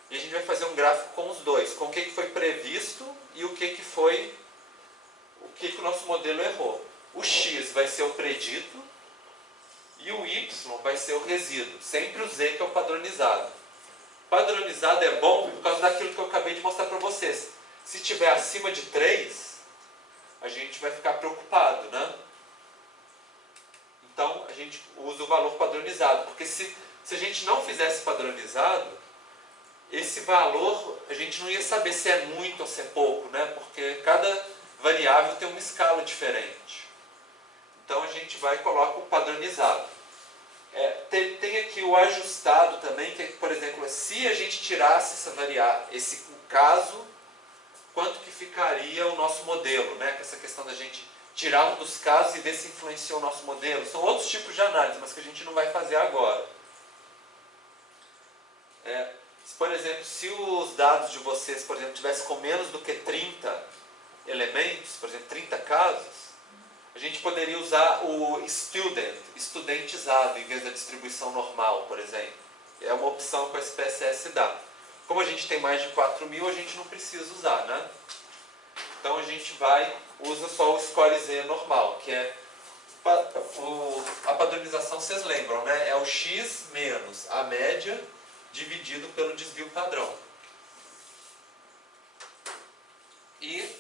E a gente vai fazer um gráfico com os dois, com o que foi previsto e o que o nosso modelo errou. O X vai ser o predito e o Y vai ser o resíduo. Sempre o Z que é o padronizado. Padronizado é bom por causa daquilo que eu acabei de mostrar para vocês. Se tiver acima de 3, a gente vai ficar preocupado, né? Então a gente usa o valor padronizado, porque se a gente não fizesse padronizado, esse valor a gente não ia saber se é muito ou se é pouco, né? Porque cada variável tem uma escala diferente. Então a gente vai e coloca o padronizado. Tem aqui o ajustado também, que por exemplo, se a gente tirasse essa variável, o caso, quanto que ficaria o nosso modelo, né? Com essa questão da gente tirar um dos casos e ver se influenciou o nosso modelo. São outros tipos de análise, mas que a gente não vai fazer agora. Por exemplo, se os dados de vocês, por exemplo, tivessem com menos do que 30 elementos, por exemplo, 30 casos, a gente poderia usar o estudentizado, em vez da distribuição normal, por exemplo. É uma opção que o SPSS dá. Como a gente tem mais de 4.000, a gente não precisa usar, né? Então a gente usa só o score-Z normal, que é a padronização, vocês lembram, né? É o x menos a média dividido pelo desvio padrão. E,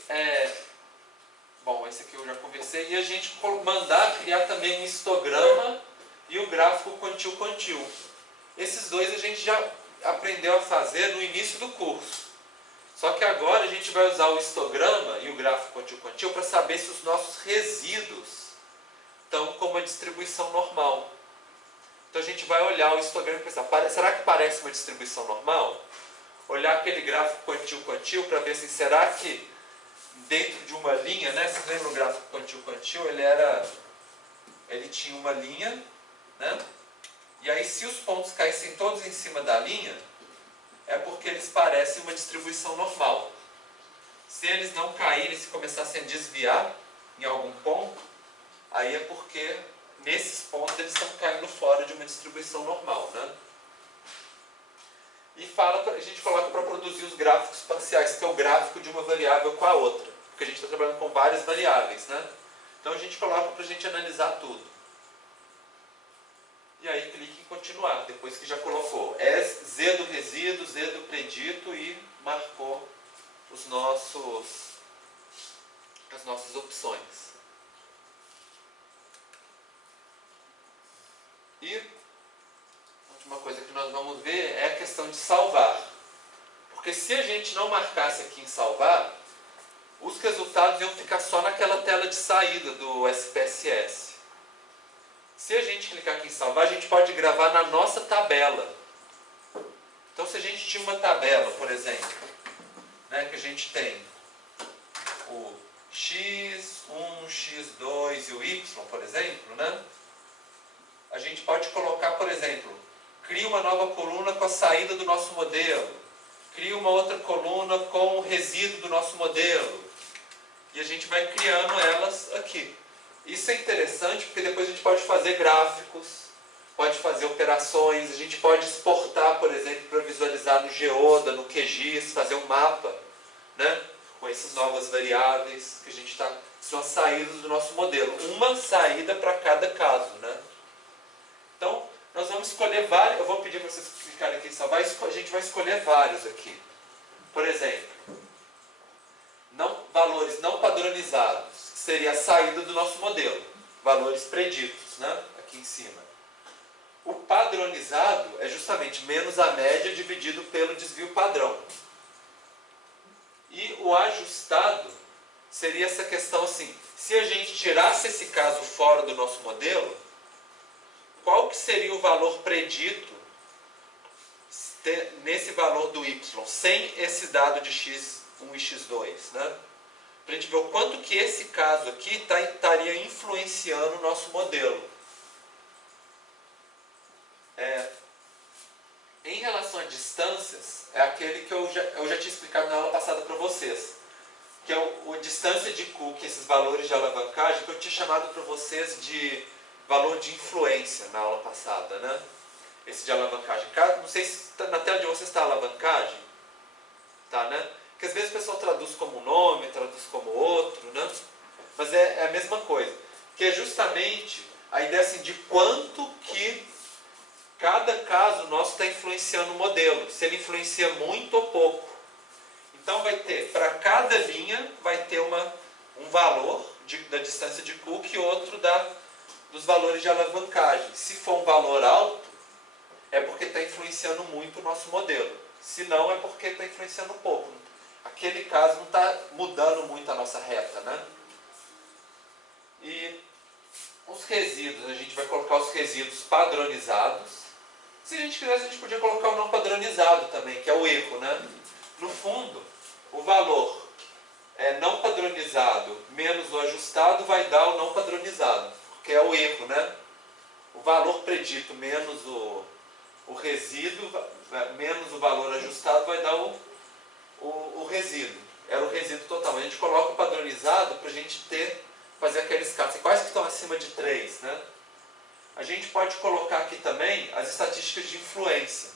bom, esse aqui eu já conversei. E a gente mandar criar também um histograma e o gráfico quantil-quantil. Esses dois a gente já aprendeu a fazer no início do curso. Só que agora a gente vai usar o histograma e o gráfico quantil-quantil para saber se os nossos resíduos estão com uma distribuição normal. Então a gente vai olhar o histograma e pensar, será que parece uma distribuição normal? Olhar aquele gráfico quantil-quantil para ver se será que dentro de uma linha, né? Vocês lembram o gráfico quantil-quantil? Ele tinha uma linha, né? E aí se os pontos caíssem todos em cima da linha, é porque eles parecem uma distribuição normal. Se eles não caírem, se começassem a desviar em algum ponto, aí é porque nesses pontos eles estão caindo fora de uma distribuição normal, né? E a gente coloca para produzir os gráficos parciais, que é o gráfico de uma variável com a outra. Porque a gente está trabalhando com várias variáveis, né? Então a gente coloca para a gente analisar tudo. E aí clique em continuar, depois que já colocou Z do resíduo, Z do predito e marcou as nossas opções. E a última coisa que nós vamos ver é a questão de salvar. Porque se a gente não marcasse aqui em salvar, os resultados iam ficar só naquela tela de saída do SPSS. Se a gente clicar aqui em salvar, a gente pode gravar na nossa tabela. Então se a gente tinha uma tabela, por exemplo, né, que a gente tem o x1, x2 e o y, por exemplo, né? A gente pode colocar, por exemplo, cria uma nova coluna com a saída do nosso modelo, cria uma outra coluna com o resíduo do nosso modelo, e a gente vai criando elas aqui. Isso é interessante porque depois a gente pode fazer gráficos, pode fazer operações, a gente pode exportar, por exemplo, para visualizar no Geoda, no QGIS, fazer um mapa, né, com essas novas variáveis que a gente está, são as saídas do nosso modelo. Uma saída para cada caso, né? Então, nós vamos escolher vários, eu vou pedir para vocês clicarem aqui em salvar, a gente vai escolher vários aqui. Por exemplo, valores não padronizados, que seria a saída do nosso modelo, valores preditos, né? Aqui em cima. O padronizado é justamente menos a média dividido pelo desvio padrão. E o ajustado seria essa questão assim, se a gente tirasse esse caso fora do nosso modelo, qual que seria o valor predito nesse valor do y, sem esse dado de x1 e x2, né? Para a gente ver o quanto que esse caso aqui estaria influenciando o nosso modelo. Em relação a distâncias, é aquele que eu já tinha explicado na aula passada para vocês, que é a distância de Cook, esses valores de alavancagem, que eu tinha chamado para vocês de valor de influência na aula passada, né? Esse de alavancagem. Não sei se na tela de vocês está alavancagem. Tá, né? Porque às vezes o pessoal traduz como um nome, traduz como outro, né? Mas é a mesma coisa. Que é justamente a ideia assim, de quanto que cada caso nosso está influenciando o modelo. Se ele influencia muito ou pouco. Então vai ter, para cada linha, vai ter um valor da distância de Cook e outro dos valores de alavancagem. Se for um valor alto, é porque está influenciando muito o nosso modelo. Se não, é porque está influenciando pouco. Aquele caso não está mudando muito a nossa reta, né? E os resíduos, a gente vai colocar os resíduos padronizados. Se a gente quisesse, a gente podia colocar o não padronizado também, que é o erro, né? No fundo, o valor não padronizado menos o ajustado vai dar o não padronizado, que é o erro, né? O valor predito menos o resíduo, menos o valor ajustado vai dar o resíduo. Era o resíduo total. A gente coloca o padronizado para a gente fazer aqueles casos. Quais que estão acima de 3, né? A gente pode colocar aqui também as estatísticas de influência,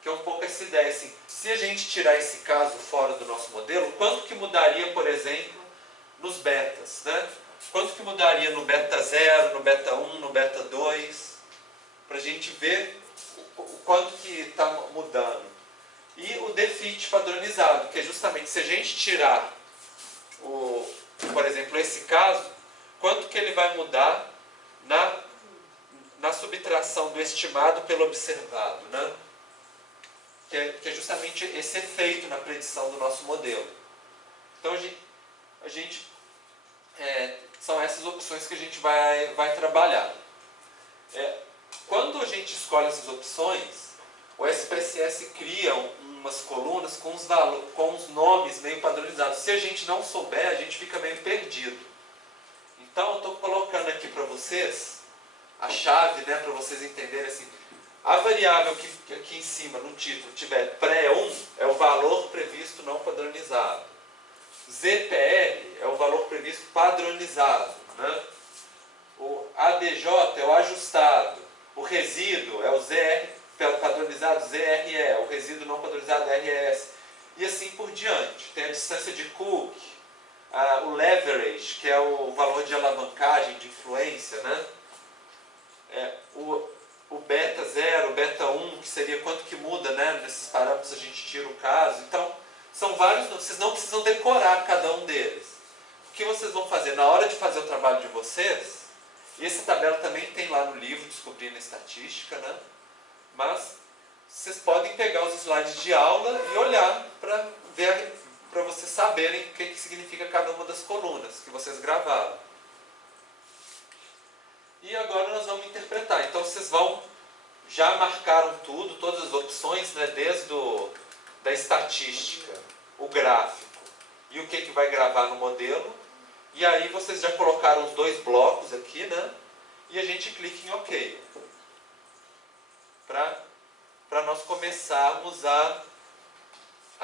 que é um pouco essa ideia, assim, se a gente tirar esse caso fora do nosso modelo, quanto que mudaria, por exemplo, nos betas, né? Quanto que mudaria no beta 0, no beta 1, no beta 2, para a gente ver o quanto que está mudando. E o defeat padronizado, que é justamente se a gente tirar, por exemplo, esse caso, quanto que ele vai mudar na subtração do estimado pelo observado, né? Que é justamente esse efeito na predição do nosso modelo. Então, são essas opções que a gente vai trabalhar. Quando a gente escolhe essas opções, o SPSS cria umas colunas com os nomes meio padronizados. Se a gente não souber, a gente fica meio perdido. Então, eu estou colocando aqui para vocês a chave, né, para vocês entenderem assim. A variável que aqui em cima, no título, tiver pré-1, é o valor previsto não padronizado. ZPR é o valor previsto padronizado, né? O ADJ é o ajustado. O resíduo é o ZR padronizado, ZRE. O resíduo não padronizado, RS. E assim por diante. Tem a distância de Cook, o leverage, que é o valor de alavancagem, de influência, né? O beta 0, o beta 1, que seria quanto que muda, né? Nesses parâmetros a gente tira o caso. Então, são vários, vocês não precisam decorar cada um deles. O que vocês vão fazer na hora de fazer o trabalho de vocês, e essa tabela também tem lá no livro, Descobrindo a Estatística, né? Mas vocês podem pegar os slides de aula e olhar para vocês saberem o que significa cada uma das colunas que vocês gravaram. E agora nós vamos interpretar. Então vocês já marcaram tudo, todas as opções, né, desde da estatística, o gráfico e o que vai gravar no modelo. E aí vocês já colocaram os 2 blocos aqui, né? E a gente clica em OK. Para nós começarmos a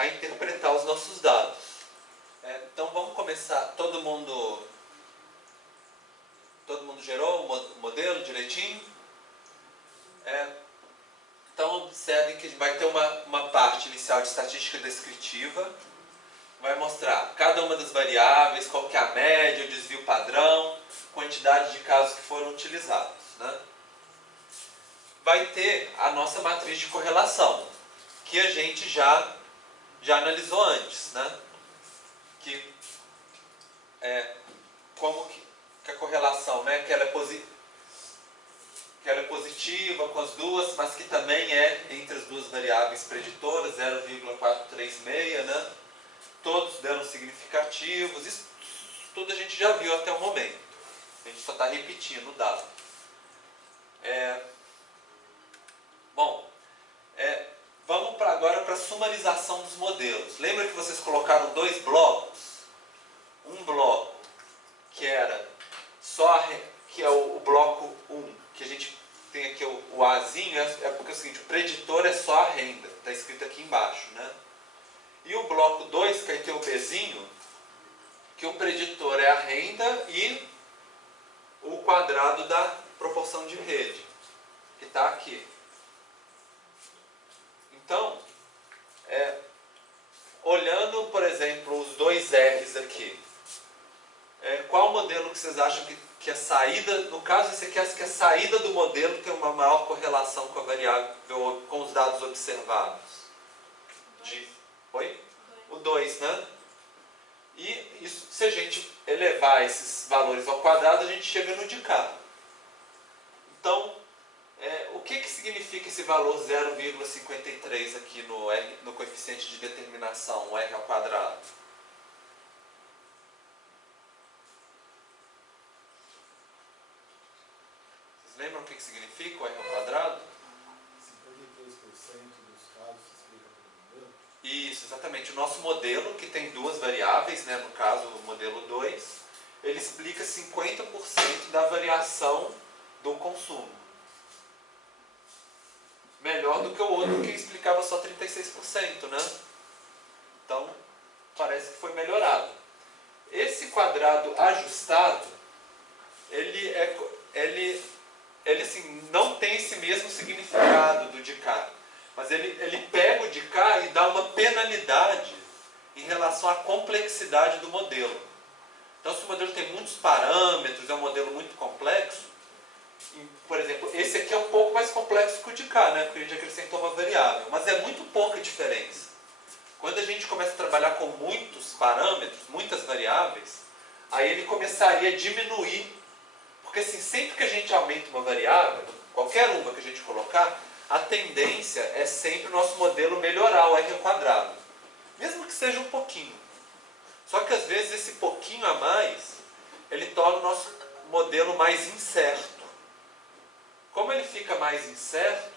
interpretar os nossos dados. Então vamos começar. Todo mundo gerou o modelo direitinho? Então observem que vai ter uma parte inicial de estatística descritiva. Vai mostrar cada uma das variáveis, qual que é a média, o desvio padrão, quantidade de casos que foram utilizados, né? Vai ter a nossa matriz de correlação, que a gente já analisou antes, né? Como que a correlação, né? Que ela é positiva com as duas, mas que também é entre as duas variáveis preditoras, 0,436, né? Todos deram significativos, isso tudo a gente já viu até o momento. A gente só está repetindo o dado. Vamos agora para a sumarização dos modelos. Lembra que vocês colocaram 2 blocos? Um bloco que era que é o bloco 1, que a gente tem aqui o Azinho, porque é o seguinte, o preditor é só a renda, está escrito aqui embaixo, né? E o bloco 2, que aí tem o Bzinho, que o preditor é a renda e o quadrado da proporção de rede, que está aqui. Então, olhando, por exemplo, os 2 R's aqui, qual modelo que vocês acham que a saída, no caso esse aqui, que a saída do modelo tem uma maior correlação com a variável, com os dados observados? Oi? O 2, né? E isso, se a gente elevar esses valores ao quadrado, a gente chega no de cá. Então, o que significa esse valor 0,53 aqui no coeficiente de determinação, o R ao quadrado? que significa o R ao quadrado? 53% dos casos se explica pelo modelo. Isso, exatamente. O nosso modelo, que tem duas variáveis, né, no caso o modelo 2, ele explica 50% da variação do consumo. Melhor do que o outro que explicava só 36%, né? Então, parece que foi melhorado. Esse quadrado ajustado, ele assim, não tem esse mesmo significado do de cá. Mas ele pega o de cá e dá uma penalidade em relação à complexidade do modelo. Então, se o modelo tem muitos parâmetros, é um modelo muito complexo, por exemplo, esse aqui é um pouco mais complexo que o de cá, né? Porque a gente acrescentou uma variável, mas é muito pouca diferença. Quando a gente começa a trabalhar com muitos parâmetros, muitas variáveis, aí ele começaria a diminuir. Porque assim, sempre que a gente aumenta uma variável, qualquer uma que a gente colocar, a tendência é sempre o nosso modelo melhorar o R ao quadrado. Mesmo que seja um pouquinho. Só que às vezes esse pouquinho a mais, ele torna o nosso modelo mais incerto. Como ele fica mais incerto,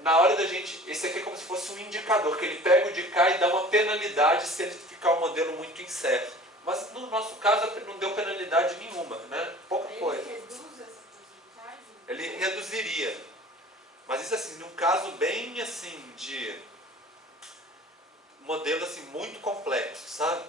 na hora da gente... Esse aqui é como se fosse um indicador, que ele pega o de cá e dá uma penalidade se ele ficar um modelo muito incerto. Mas no nosso caso não deu penalidade nenhuma, né? Pouca coisa. Ele reduz essa porcentagem? Ele reduziria. Mas isso assim, num caso bem assim de modelo assim muito complexo, sabe?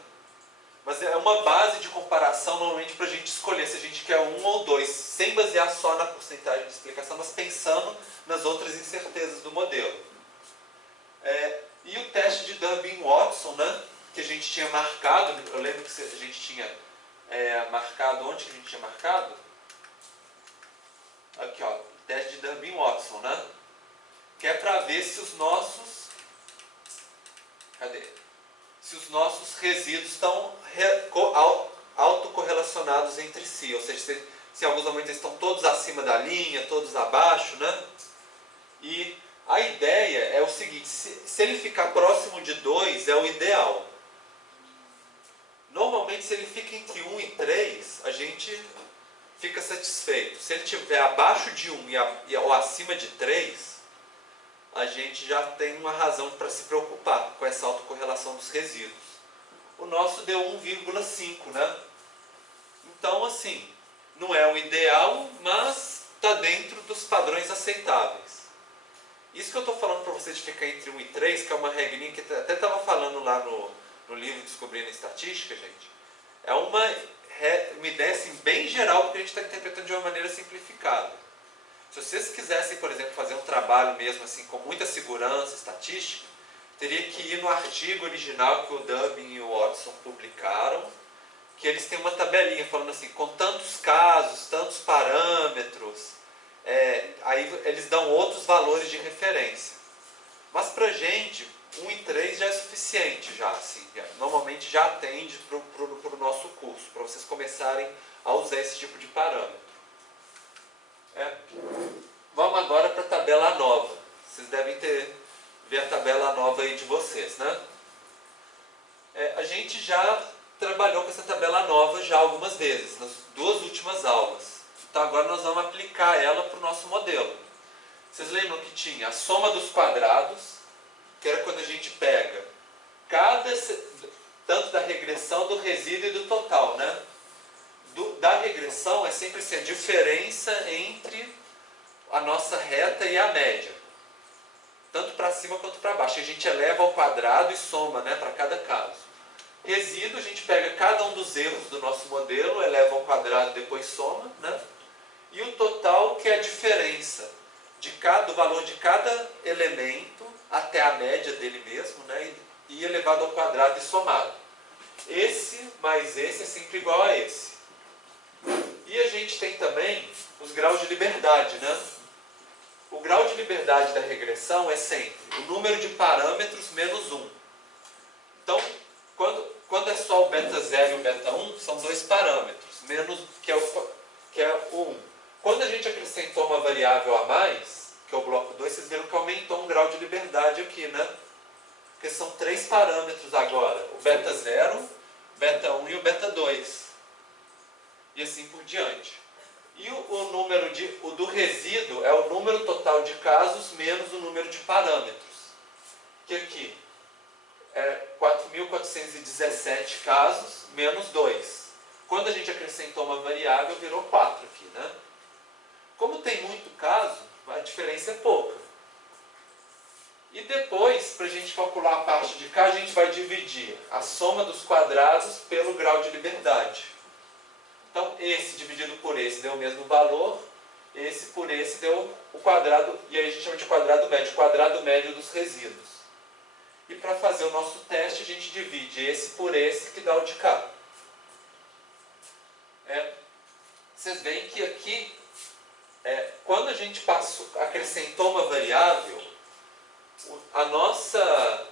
Mas é uma base de comparação normalmente para a gente escolher se a gente quer um ou dois, sem basear só na porcentagem de explicação, mas pensando nas outras incertezas do modelo. E o teste de Durbin-Watson, né, que a gente tinha marcado, eu lembro que a gente tinha marcado, onde que a gente tinha marcado? Aqui, ó, teste de Durbin-Watson, né? Que é para ver se os nossos... Cadê? Se os nossos resíduos estão autocorrelacionados entre si, ou seja, se em alguns momentos eles estão todos acima da linha, todos abaixo, né? E a ideia é o seguinte, se ele ficar próximo de 2 é o ideal. Normalmente se ele fica entre 1 e 3, a gente fica satisfeito. Se ele estiver abaixo de 1 ou acima de 3, a gente já tem uma razão para se preocupar com essa autocorrelação dos resíduos. O nosso deu 1,5, né? Então, assim, não é o ideal, mas está dentro dos padrões aceitáveis. Isso que eu estou falando para vocês de ficar entre 1 e 3, que é uma regrinha que até estava falando lá no livro Descobrindo Estatística, gente, é uma ideia assim, bem geral, porque a gente está interpretando de uma maneira simplificada. Se vocês quisessem, por exemplo, fazer um trabalho mesmo assim, com muita segurança estatística, teria que ir no artigo original que o Durbin e o Watson publicaram, que eles têm uma tabelinha falando assim, com tantos casos, tantos parâmetros, aí eles dão outros valores de referência. Mas para a gente, 1 e 3 já é suficiente, assim, normalmente já atende para o nosso curso, para vocês começarem a usar esse tipo de parâmetro. Vamos agora para a tabela nova. Vocês devem ver a tabela nova aí de vocês, né? A gente já trabalhou com essa tabela nova já algumas vezes, nas 2 últimas aulas. Então agora nós vamos aplicar ela para o nosso modelo. Vocês lembram que tinha a soma dos quadrados, que era quando a gente pega tanto da regressão, do resíduo e do total, né? Da regressão é sempre assim, a diferença entre a nossa reta e a média. Tanto para cima quanto para baixo. A gente eleva ao quadrado e soma, né, para cada caso. Resíduo, a gente pega cada um dos erros do nosso modelo, eleva ao quadrado e depois soma, né? E o total, que é a diferença do valor de cada elemento até a média dele mesmo, né, e elevado ao quadrado e somado. Esse mais esse é sempre igual a esse. E a gente tem também os graus de liberdade, né? O grau de liberdade da regressão é sempre o número de parâmetros menos 1. Então, quando é só o beta 0 e o beta 1, são 2 parâmetros, menos, que é o 1. Quando a gente acrescentou uma variável a mais, que é o bloco 2, vocês viram que aumentou um grau de liberdade aqui, né? Porque são 3 parâmetros agora, o beta 0, beta 1 e o beta 2. E assim por diante. E o do resíduo é o número total de casos menos o número de parâmetros. Que aqui é 4.417 casos menos 2. Quando a gente acrescentou uma variável, virou 4 aqui, né? Como tem muito caso, a diferença é pouca. E depois, para a gente calcular a parte de cá, a gente vai dividir a soma dos quadrados pelo grau de liberdade. Então, esse dividido por esse deu o mesmo valor, esse por esse deu o quadrado, e aí a gente chama de o quadrado médio dos resíduos. E para fazer o nosso teste, a gente divide esse por esse, que dá o de cá. Vocês veem que aqui, quando a gente acrescentou uma variável, a nossa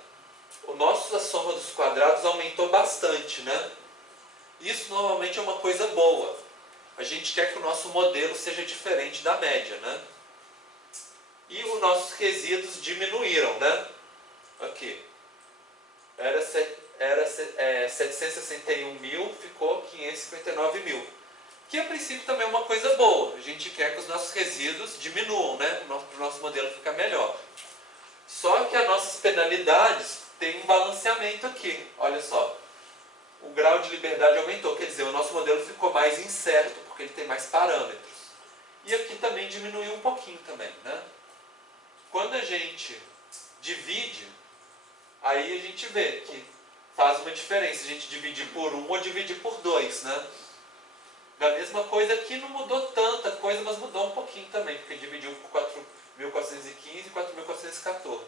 soma dos quadrados aumentou bastante, né? Isso normalmente é uma coisa boa. A gente quer que o nosso modelo seja diferente da média, né? E os nossos resíduos diminuíram, né? Aqui. Era 761 mil, ficou 559 mil. Que a princípio também é uma coisa boa. A gente quer que os nossos resíduos diminuam, né? Para o nosso modelo ficar melhor. Só que as nossas penalidades têm um balanceamento aqui. Olha só. O grau de liberdade aumentou. Quer dizer, o nosso modelo ficou mais incerto, porque ele tem mais parâmetros. E aqui também diminuiu um pouquinho também, né? Quando a gente divide, aí a gente vê que faz uma diferença. A gente dividir por 1 ou dividir por 2, né? Da mesma coisa aqui não mudou tanta coisa, mas mudou um pouquinho também, porque dividiu por 4.415 e 4.414.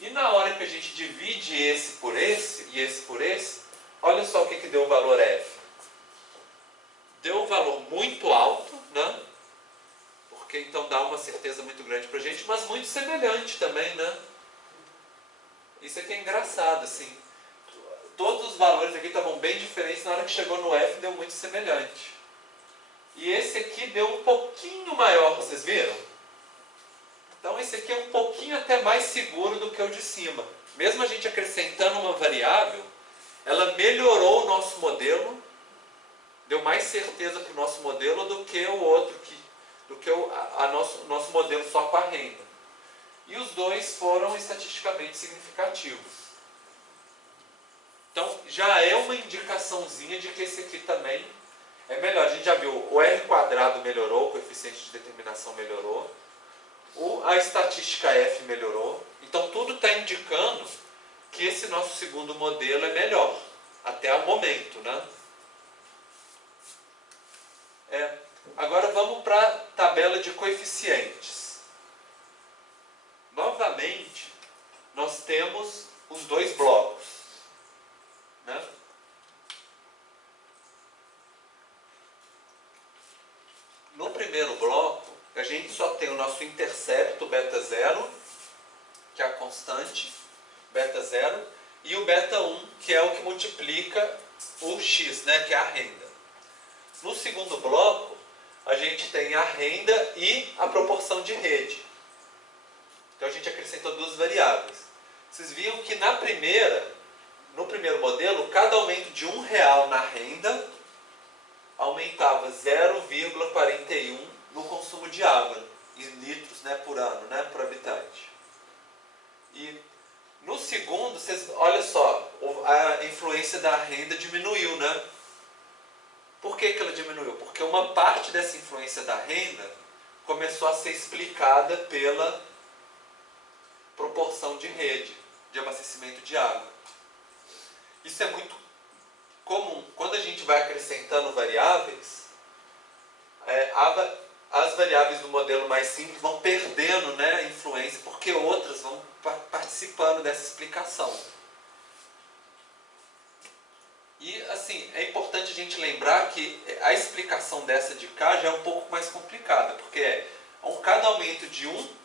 E na hora que a gente divide esse por esse e esse por esse, olha só o que deu o valor F. Deu um valor muito alto, né? Porque então dá uma certeza muito grande para a gente, mas muito semelhante também, né? Isso aqui é engraçado, assim. Todos os valores aqui estavam bem diferentes, na hora que chegou no F deu muito semelhante. E esse aqui deu um pouquinho maior, vocês viram? Então esse aqui é um pouquinho até mais seguro do que o de cima. Mesmo a gente acrescentando uma variável, ela melhorou o nosso modelo, deu mais certeza para o nosso modelo do que o outro, do que o nosso modelo só com a renda. E os dois foram estatisticamente significativos. Então, já é uma indicaçãozinha de que esse aqui também é melhor. A gente já viu, o R quadrado melhorou, o coeficiente de determinação melhorou, a estatística F melhorou. Então, tudo está indicando que esse nosso segundo modelo é melhor, até o momento, né? Agora vamos para a tabela de coeficientes. Novamente, nós temos os dois blocos, né? No primeiro bloco, a gente só tem o nosso intercepto beta 0, que é a constante, beta 0, e o beta 1, que é o que multiplica o x, né, que é a renda. No segundo bloco, a gente tem a renda e a proporção de rede. Então a gente acrescentou duas variáveis. Vocês viam que no primeiro modelo, cada aumento de R$1 na renda aumentava 0,41 no consumo de água, em litros, né, por ano, né, por habitante. E no segundo, olha só, a influência da renda diminuiu, né? Por que ela diminuiu? Porque uma parte dessa influência da renda começou a ser explicada pela proporção de rede, de abastecimento de água. Isso é muito comum. Quando a gente vai acrescentando variáveis, as variáveis do modelo mais simples vão perdendo, né, influência, porque outras vão participando dessa explicação. E, assim, é importante a gente lembrar que a explicação dessa de cá já é um pouco mais complicada, porque cada aumento de 1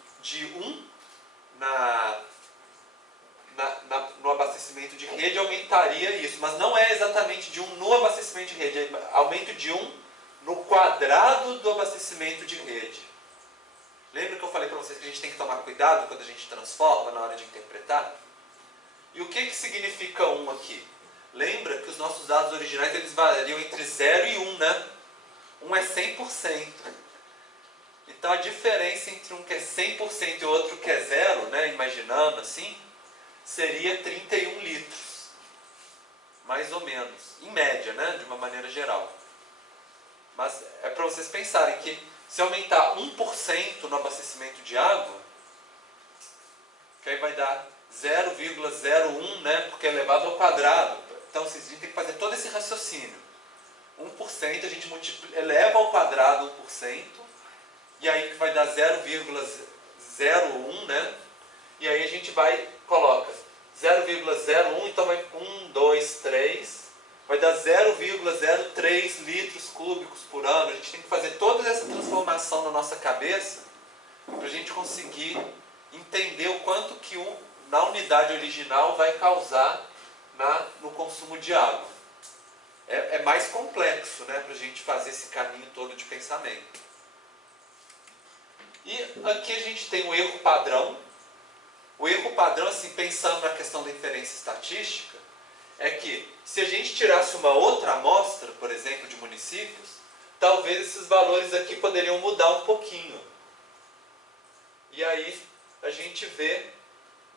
no abastecimento de rede aumentaria isso, mas não é exatamente de 1 no abastecimento de rede, é aumento de 1 no quadrado do abastecimento de rede. Lembra que eu falei para vocês que a gente tem que tomar cuidado quando a gente transforma na hora de interpretar? E o que significa 1 aqui? Lembra que os nossos dados originais eles variam entre 0 e 1, né? um é 100%. Então a diferença entre um que é 100% e o outro que é zero, né, imaginando assim, seria 31 litros. Mais ou menos. Em média, né, de uma maneira geral. Mas é para vocês pensarem que se aumentar 1% no abastecimento de água, que aí vai dar 0,01, né, porque é elevado ao quadrado. Então a gente tem que fazer todo esse raciocínio. 1% a gente eleva ao quadrado 1%, e aí que vai dar 0,01, né? E aí a gente coloca 0,01, então vai 1, 2, 3, vai dar 0,03 litros cúbicos por ano. A gente tem que fazer toda essa transformação na nossa cabeça para a gente conseguir entender o quanto que na unidade original vai causar no consumo de água. É mais complexo, né, para a gente fazer esse caminho todo de pensamento. E aqui a gente tem o erro padrão. O erro padrão, assim, pensando na questão da inferência estatística, é que se a gente tirasse uma outra amostra, por exemplo, de municípios, talvez esses valores aqui poderiam mudar um pouquinho. E aí a gente vê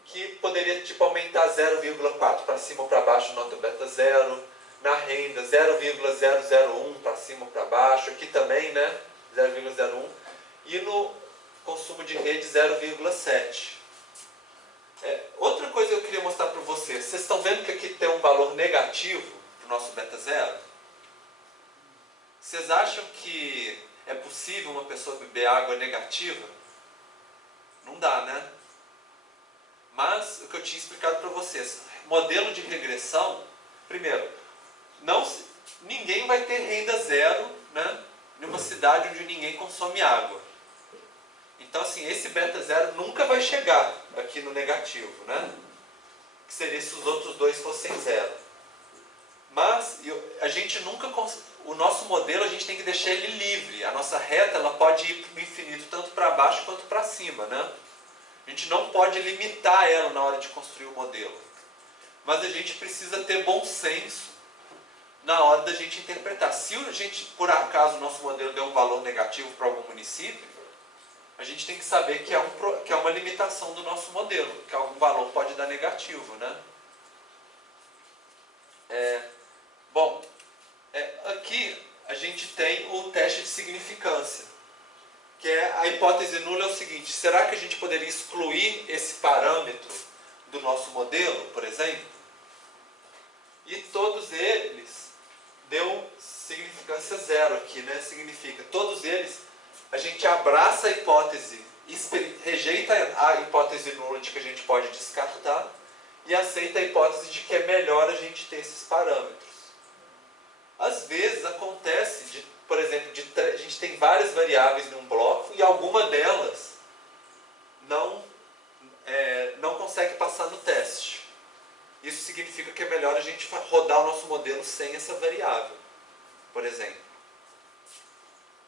que poderia tipo aumentar 0,4 para cima ou para baixo, nota beta 0. Na renda, 0,001 para cima ou para baixo. Aqui também, né? 0,01. E no consumo de rede, 0,7. Outra coisa que eu queria mostrar para vocês. Vocês estão vendo que aqui tem um valor negativo para o nosso beta 0? Vocês acham que é possível uma pessoa beber água negativa? Não dá, né? Mas o que eu tinha explicado para vocês, modelo de regressão, primeiro, ninguém vai ter renda zero, né, em uma cidade onde ninguém consome água. Então, assim, esse beta 0 nunca vai chegar aqui no negativo, né? Que seria se os outros dois fossem zero. Mas a gente nunca... O nosso modelo a gente tem que deixar ele livre. A nossa reta ela pode ir para o infinito tanto para baixo quanto para cima, né? A gente não pode limitar ela na hora de construir o modelo. Mas a gente precisa ter bom senso na hora da gente interpretar. Se a gente, por acaso, o nosso modelo deu um valor negativo para algum município, a gente tem que saber que é uma limitação do nosso modelo, que algum valor pode dar negativo, né? Aqui a gente tem o teste de significância, que a hipótese nula é o seguinte: será que a gente poderia excluir esse parâmetro do nosso modelo, por exemplo? E todos eles deu significância zero aqui, né? Significa, todos eles, a gente abraça a hipótese, rejeita a hipótese nula de que a gente pode descartar e aceita a hipótese de que é melhor a gente ter esses parâmetros. Às vezes acontece, por exemplo, a gente tem várias variáveis num bloco e alguma delas não consegue passar no teste. Isso significa que é melhor a gente rodar o nosso modelo sem essa variável, por exemplo.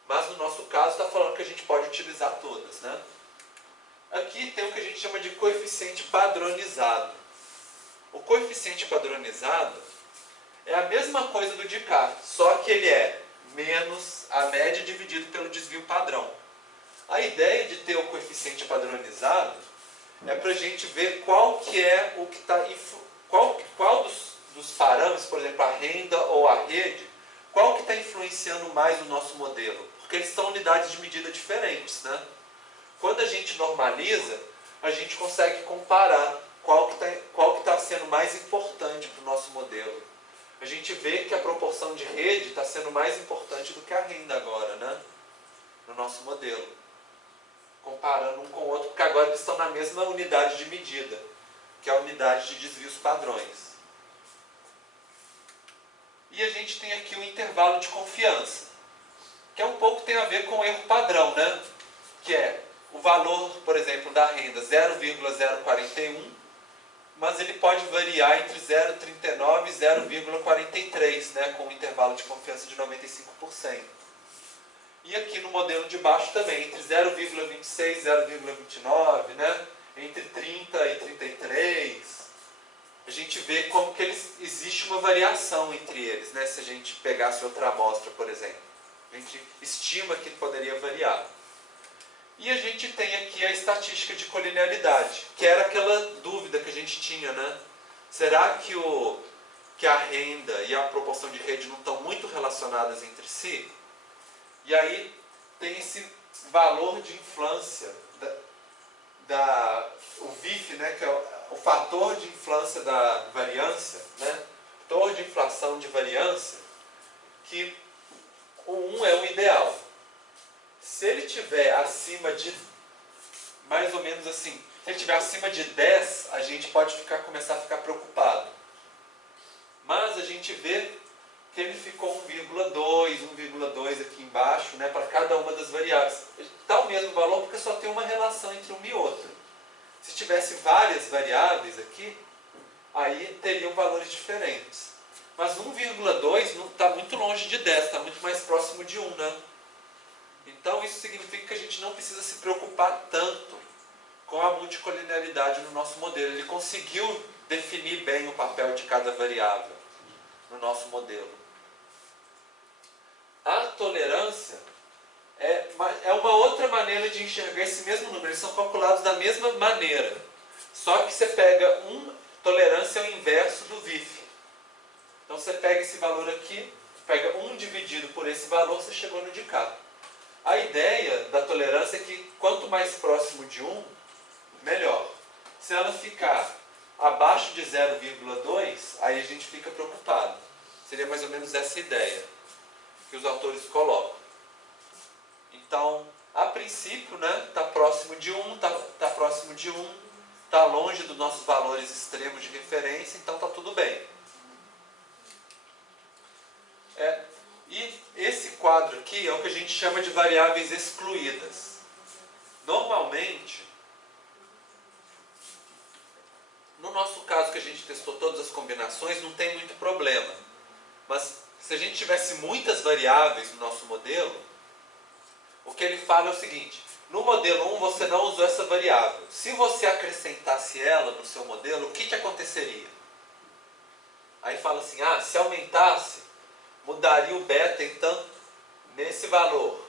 Mas no nosso caso está falando que a gente pode utilizar todas, né? Aqui tem o que a gente chama de coeficiente padronizado. O coeficiente padronizado é a mesma coisa do Descartes, só que ele é menos a média dividido pelo desvio padrão. A ideia de ter o coeficiente padronizado é para a gente ver qual que é o que está... Qual dos parâmetros, por exemplo, a renda ou a rede, qual que está influenciando mais o nosso modelo? Porque eles são unidades de medida diferentes, né? Quando a gente normaliza, a gente consegue comparar qual que está sendo mais importante para o nosso modelo. A gente vê que a proporção de rede está sendo mais importante do que a renda agora, né? No nosso modelo. Comparando um com o outro, porque agora eles estão na mesma unidade de medida, que é a unidade de desvios padrões. E a gente tem aqui o intervalo de confiança, que um pouco tem a ver com o erro padrão, né? Que é o valor, por exemplo, da renda 0,041, mas ele pode variar entre 0,39 e 0,43, né? Com um intervalo de confiança de 95%. E aqui no modelo de baixo também, entre 0,26 e 0,29, né? Entre 30 e 33, a gente vê como que existe uma variação entre eles, né? Se a gente pegasse outra amostra, por exemplo. A gente estima que poderia variar. E a gente tem aqui a estatística de colinealidade, que era aquela dúvida que a gente tinha, né? Será que a renda e a proporção de rede não estão muito relacionadas entre si? E aí tem esse valor de infância, o VIF, né, que é o fator de infância da variância, né? Fator de inflação de variância, que o 1 é o ideal. Se ele tiver acima de, mais ou menos assim, se ele tiver acima de 10, a gente pode começar a ficar preocupado. Mas a gente vê que ele ficou 1,2 aqui embaixo, né, para cada uma das variáveis. Está o mesmo valor porque só tem uma relação entre uma e outra. Se tivesse várias variáveis aqui, aí teriam valores diferentes. Mas 1,2 não está muito longe de 10, está muito mais próximo de 1, né? Então isso significa que a gente não precisa se preocupar tanto com a multicolinealidade no nosso modelo. Ele conseguiu definir bem o papel de cada variável no nosso modelo. A tolerância é uma outra maneira de enxergar esse mesmo número. Eles são calculados da mesma maneira. Só que você pega tolerância é o inverso do VIF. Então você pega esse valor aqui, pega 1 dividido por esse valor, você chegou no de cá. A ideia da tolerância é que quanto mais próximo de 1, melhor. Se ela ficar abaixo de 0,2, aí a gente fica preocupado. Seria mais ou menos essa ideia que os autores colocam. Então, a princípio, né, está próximo de 1, tá próximo de 1, está longe dos nossos valores extremos de referência, então está tudo bem. E esse quadro aqui é o que a gente chama de variáveis excluídas. Normalmente, no nosso caso que a gente testou todas as combinações, não tem muito problema. Mas se a gente tivesse muitas variáveis no nosso modelo, o que ele fala é o seguinte: no modelo 1 você não usou essa variável. Se você acrescentasse ela no seu modelo, o que aconteceria? Aí fala assim, se aumentasse, mudaria o beta, então, nesse valor.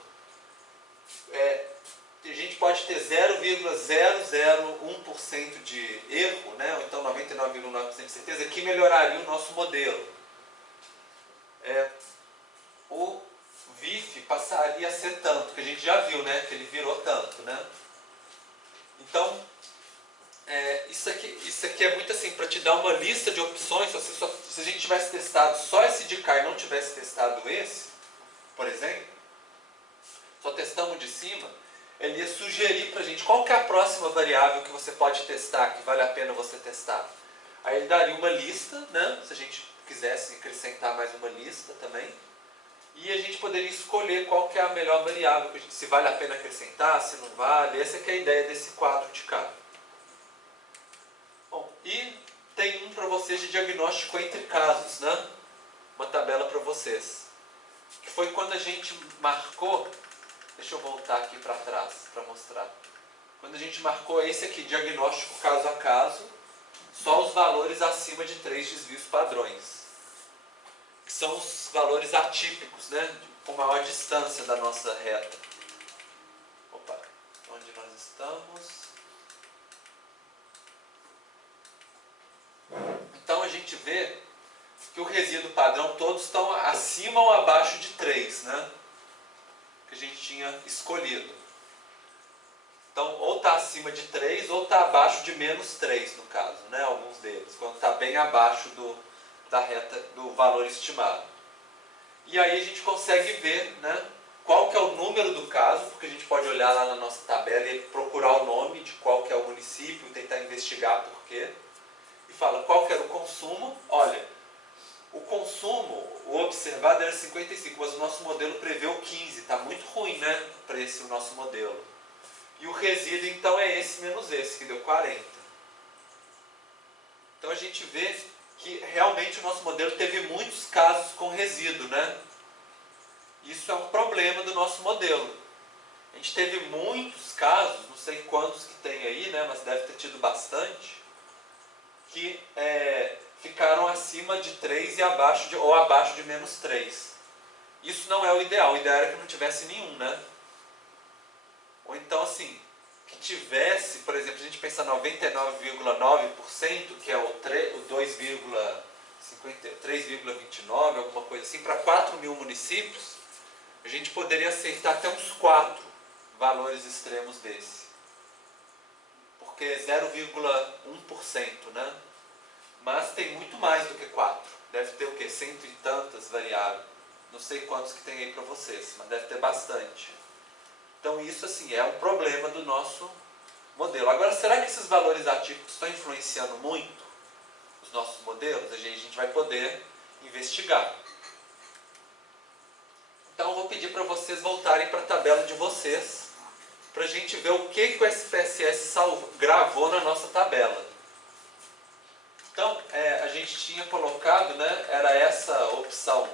A gente pode ter 0,001% de erro, né? Ou então 99,9% de certeza, que melhoraria o nosso modelo. O VIF passaria a ser tanto, que a gente já viu, né? Que ele virou tanto, né? Então, isso aqui é muito assim, para te dar uma lista de opções. Se a gente tivesse testado só esse de cá e não tivesse testado esse, por exemplo, só testamos de cima, ele ia sugerir para a gente qual que é a próxima variável que você pode testar, que vale a pena você testar. Aí ele daria uma lista, né? Se a gente quisesse acrescentar mais uma lista também. E a gente poderia escolher qual que é a melhor variável, se vale a pena acrescentar, se não vale. Essa que é a ideia desse quadro de cá. Bom, e tem para vocês de diagnóstico entre casos, né? Uma tabela para vocês. Que foi quando a gente marcou, deixa eu voltar aqui para trás para mostrar. Quando a gente marcou esse aqui, diagnóstico caso a caso, só os valores acima de 3 desvios padrões. Que são os valores atípicos, né? Com maior distância da nossa reta. Opa, onde nós estamos? Então a gente vê que o resíduo padrão todos estão acima ou abaixo de 3, né? Que a gente tinha escolhido. Então, ou está acima de 3 ou está abaixo de menos 3, no caso, né? Alguns deles, quando está bem abaixo da reta do valor estimado. E aí a gente consegue ver, né, qual que é o número do caso, porque a gente pode olhar lá na nossa tabela e procurar o nome de qual que é o município, tentar investigar por quê. E fala qual que era o consumo. Olha, o consumo, o observado era 55, mas o nosso modelo preveu 15. Está muito ruim, né, para esse o nosso modelo. E o resíduo, então, é esse menos esse, que deu 40. Então a gente vê que realmente o nosso modelo teve muitos casos com resíduo, né? Isso é um problema do nosso modelo. A gente teve muitos casos, não sei quantos que tem aí, né, mas deve ter tido bastante, que ficaram acima de 3 e abaixo de menos 3. Isso não é o ideal era que não tivesse nenhum, né? Ou então assim, que tivesse, por exemplo, a gente pensa 99,9%, que é o 3,29, alguma coisa assim, para 4 mil municípios, a gente poderia aceitar até uns 4 valores extremos desse. Porque é 0,1%, né? Mas tem muito mais do que 4. Deve ter o quê? Cento e tantas variáveis. Não sei quantos que tem aí para vocês, mas deve ter bastante. Então isso assim é um problema do nosso modelo. Agora, será que esses valores atípicos estão influenciando muito os nossos modelos? A gente vai poder investigar. Então eu vou pedir para vocês voltarem para a tabela de vocês, para a gente ver o que o SPSS gravou na nossa tabela. Então, a gente tinha colocado, né, era essa opção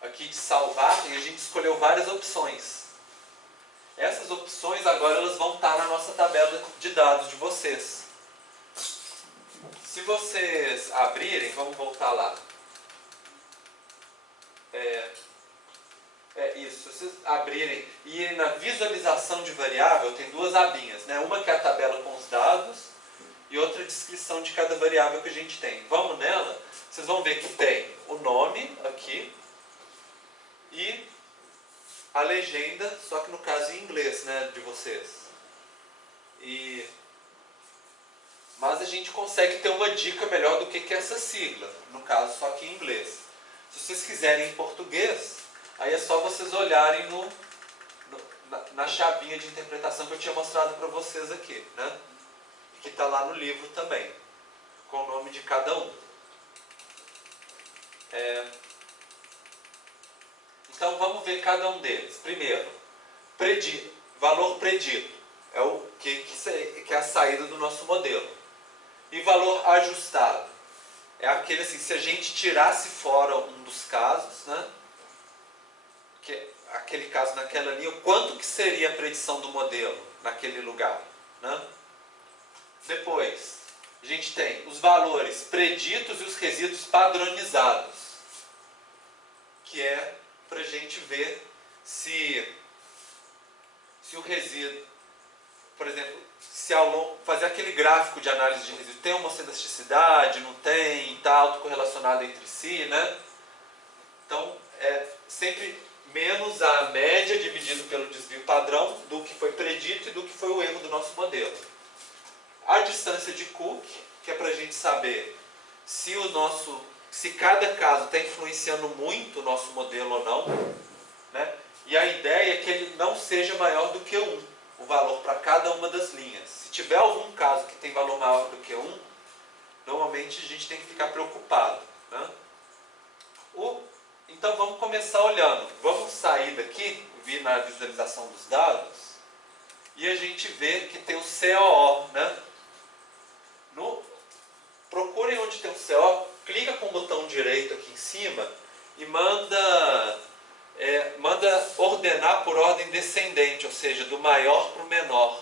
aqui de salvar, e a gente escolheu várias opções. Essas opções agora elas vão estar na nossa tabela de dados de vocês. Se vocês abrirem, vamos voltar lá. Isso, se vocês abrirem e irem na visualização de variável, tem duas abinhas, né? Uma que é a tabela com os dados e outra descrição de cada variável que a gente tem. Vamos nela, vocês vão ver que tem o nome aqui e a legenda, só que no caso em inglês, né, de vocês. Mas a gente consegue ter uma dica melhor do que é essa sigla, no caso só que em inglês. Se vocês quiserem em português, aí é só vocês olharem na chavinha de interpretação que eu tinha mostrado para vocês aqui, né? Que está lá no livro também, com o nome de cada um. Então vamos ver cada um deles. Primeiro, valor predito, é o que é a saída do nosso modelo. E valor ajustado, é aquele assim, se a gente tirasse fora um dos casos, né? Aquele caso naquela linha, quanto que seria a predição do modelo naquele lugar, né? Depois, a gente tem os valores preditos e os resíduos padronizados, que é para a gente ver se o resíduo, por exemplo, se ao longo, fazer aquele gráfico de análise de resíduo, tem homocedasticidade, não tem, está autocorrelacionado entre si, né? Então, é sempre menos a média dividido pelo desvio padrão do que foi predito e do que foi o erro do nosso modelo. A distância de Cook, que é para a gente saber se cada caso está influenciando muito o nosso modelo ou não, né? E a ideia é que ele não seja maior do que 1, o valor para cada uma das linhas. Se tiver algum caso que tem valor maior do que 1, normalmente a gente tem que ficar preocupado, né? Então vamos começar olhando. Vamos sair daqui, vir na visualização dos dados, e a gente vê que tem o COO, né? Procurem onde tem o CO, clica com o botão direito aqui em cima e manda ordenar por ordem descendente, ou seja, do maior para o menor,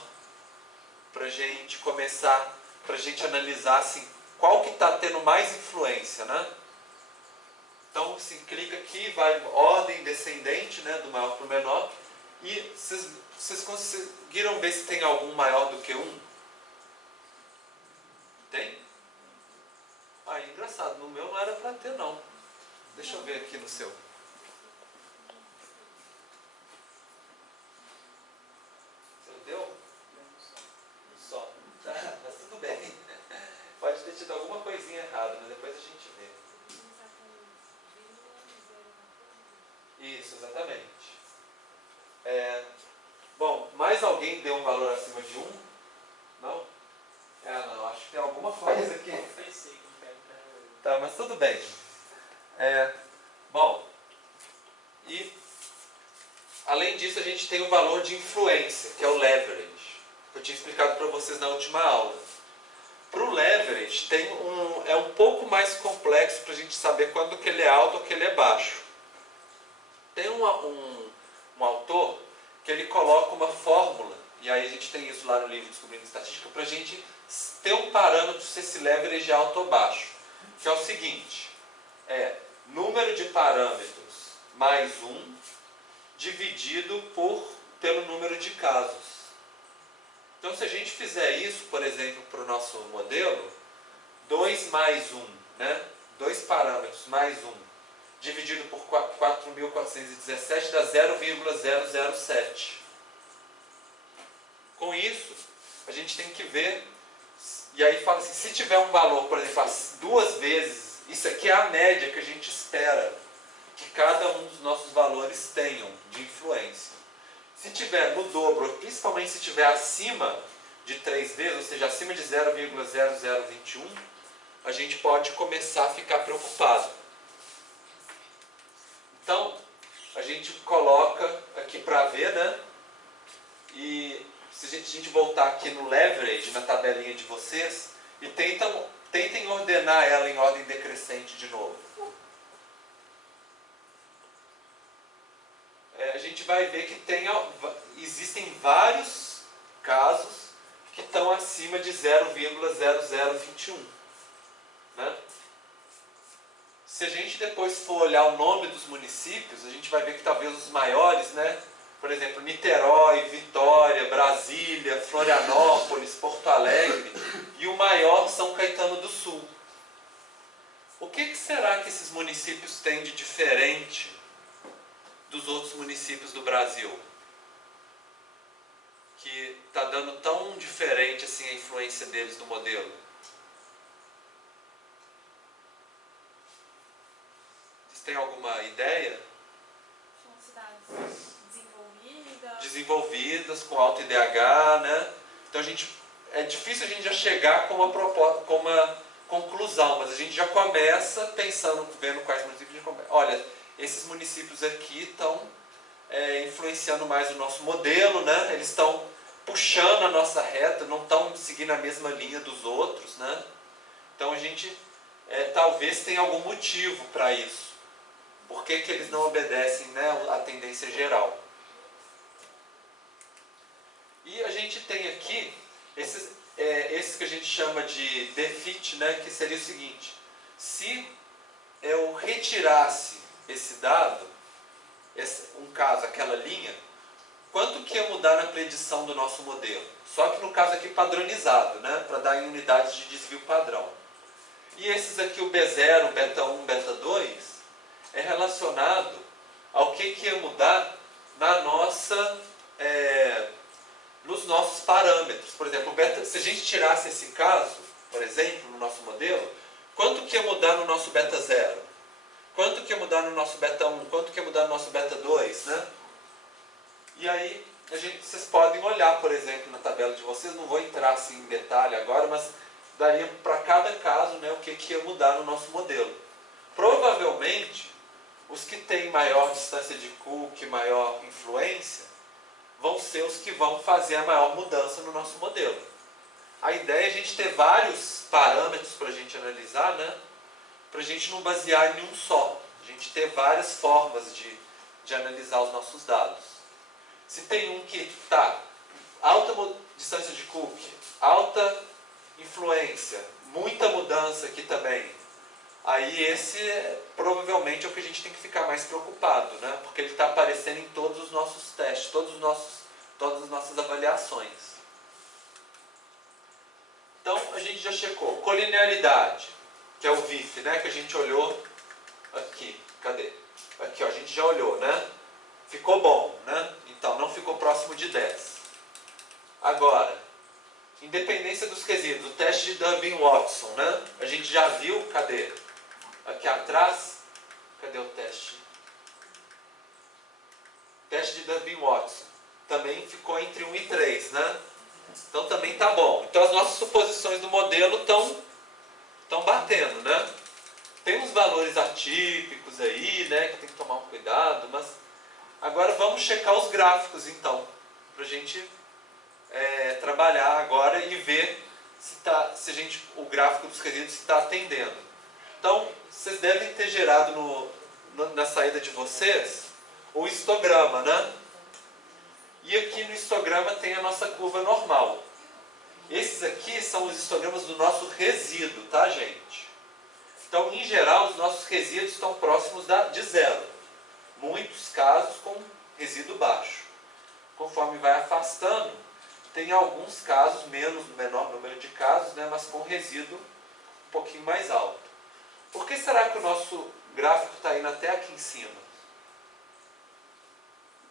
para a gente começar, para a gente analisar assim, qual que está tendo mais influência, né? Então, assim, clica aqui, vai ordem descendente, né, do maior para o menor, e vocês conseguiram ver se tem algum maior do que 1? Tem? Engraçado, no meu não era para ter não. Deixa eu ver aqui no seu. Você deu? Só. Tá, mas tudo bem. Pode ter tido alguma coisinha errada, mas depois a gente vê. Isso, exatamente. Bom, mais alguém deu um valor acima de 1? Não? Não, acho que tem alguma coisa aqui. Tá, mas tudo bem. Bom, e além disso a gente tem o valor de influência, que é o leverage, que eu tinha explicado para vocês na última aula. Para o leverage é um pouco mais complexo para a gente saber quando que ele é alto ou que ele é baixo. Tem um autor que ele coloca uma fórmula, e aí a gente tem isso lá no livro Descobrindo Estatística, para a gente ter um parâmetro se esse leverage é alto ou baixo, que é o seguinte, número de parâmetros mais 1 dividido pelo número de casos. Então, se a gente fizer isso, por exemplo, para o nosso modelo, 2 mais 1, né? 2 parâmetros mais 1, dividido por 4.417 dá 0,007. Com isso, a gente tem que ver, e aí fala assim, se tiver um valor, por exemplo, as 2 vezes, isso aqui é a média que a gente espera que cada um dos nossos valores tenham de influência. Se tiver no dobro, principalmente se tiver acima de 3 vezes, ou seja, acima de 0,0021, a gente pode começar a ficar preocupado. Então, a gente coloca aqui para ver, né? E se a gente voltar aqui no leverage, na tabelinha de vocês, e tentem ordenar ela em ordem decrescente de novo. A gente vai ver que existem vários casos que estão acima de 0,0021. Né? Se a gente depois for olhar o nome dos municípios, a gente vai ver que talvez os maiores, né? Por exemplo, Niterói, Vitória, Brasília, Florianópolis, Porto Alegre, e o maior São Caetano do Sul. O que será que esses municípios têm de diferente dos outros municípios do Brasil? Que está dando tão diferente assim a influência deles no modelo? Vocês têm alguma ideia? São cidades Desenvolvidas, com alto IDH, né? Então é difícil a gente já chegar com uma conclusão, mas a gente já começa pensando, vendo quais municípios, olha, esses municípios aqui estão influenciando mais o nosso modelo, né? Eles estão puxando a nossa reta, não estão seguindo a mesma linha dos outros, né? Então a gente talvez tenha algum motivo para isso. Por que eles não obedecem, né, à tendência geral? E a gente tem aqui esses que a gente chama de defeat, né, que seria o seguinte: se eu retirasse esse dado, um caso, aquela linha, quanto que ia mudar na predição do nosso modelo? Só que no caso aqui padronizado, né, para dar em unidades de desvio padrão. E esses aqui, o B0, beta 1, beta 2, é relacionado ao que ia mudar na nossa, nos nossos parâmetros. Por exemplo, se a gente tirasse esse caso, por exemplo, no nosso modelo, quanto que ia mudar no nosso beta 0? Quanto que ia mudar no nosso beta 1? Quanto que ia mudar no nosso beta 2? Né? E aí, vocês podem olhar, por exemplo, na tabela de vocês, não vou entrar assim em detalhe agora, mas daria para cada caso, né, o que ia mudar no nosso modelo. Provavelmente, os que têm maior distância de Cook, maior influência, vão ser os que vão fazer a maior mudança no nosso modelo. A ideia é a gente ter vários parâmetros para a gente analisar, né? Para a gente não basear em um só. A gente ter várias formas de analisar os nossos dados. Se tem um que está alta distância de Cook, alta influência, muita mudança aqui também, aí esse provavelmente é o que a gente tem que ficar mais preocupado, né? Porque ele está aparecendo em todos os nossos testes, todas as nossas avaliações. Então a gente já checou colinearidade, que é o VIF, né? Que a gente olhou aqui. Cadê? Aqui, ó, a gente já olhou, né? Ficou bom, né? Então não ficou próximo de 10. Agora, independência dos quesitos, o teste de Durbin-Watson, né? A gente já viu, cadê? Aqui atrás, cadê o teste? Teste de Durbin-Watson. Também ficou entre 1 e 3, né? Então também está bom. Então as nossas suposições do modelo estão batendo, né? Tem uns valores atípicos aí, né? Que tem que tomar um cuidado, mas agora vamos checar os gráficos então, para a gente trabalhar agora e ver se o gráfico dos quesitos está atendendo. Então, vocês devem ter gerado na saída de vocês o histograma, né? E aqui no histograma tem a nossa curva normal. Esses aqui são os histogramas do nosso resíduo, tá, gente? Então, em geral, os nossos resíduos estão próximos de 0. muitos casos com resíduo baixo. Conforme vai afastando, tem alguns casos, menor número de casos, né, mas com resíduo um pouquinho mais alto. Por que será que o nosso gráfico está indo até aqui em cima?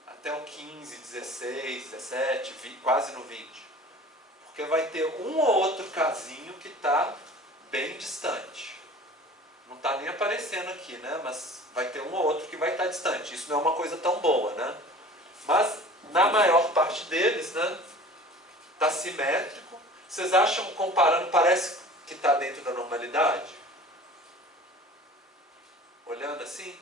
Até o 15, 16, 17, 20, quase no 20. Porque vai ter um ou outro casinho que está bem distante. Não está nem aparecendo aqui, né? Mas vai ter um ou outro que vai estar distante. Isso não é uma coisa tão boa, né? Mas, na maior parte deles, né? Está simétrico. Vocês acham, comparando, parece que está dentro da normalidade? Olhando assim?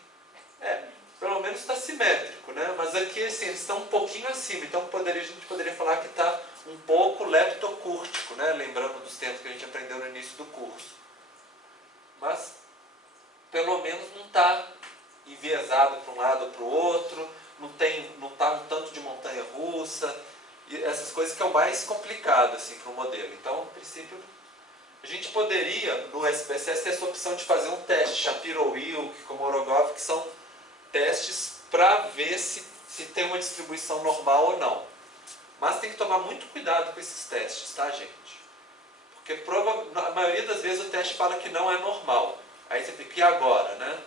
Pelo menos está simétrico, né? Mas aqui, assim, eles estão um pouquinho acima. Então, a gente poderia falar que está um pouco leptocúrtico, né? Lembrando dos termos que a gente aprendeu no início do curso. Mas, pelo menos não está enviesado para um lado ou para o outro, não está um tanto de montanha-russa, e essas coisas que é o mais complicado assim, para o modelo. Então, no princípio, a gente poderia, no SPSS, ter essa opção de fazer um teste, Shapiro-Wilk, Komorogov, que são testes para ver se tem uma distribuição normal ou não. Mas tem que tomar muito cuidado com esses testes, tá, gente? Porque a maioria das vezes o teste fala que não é normal. Aí você fica, e agora, né?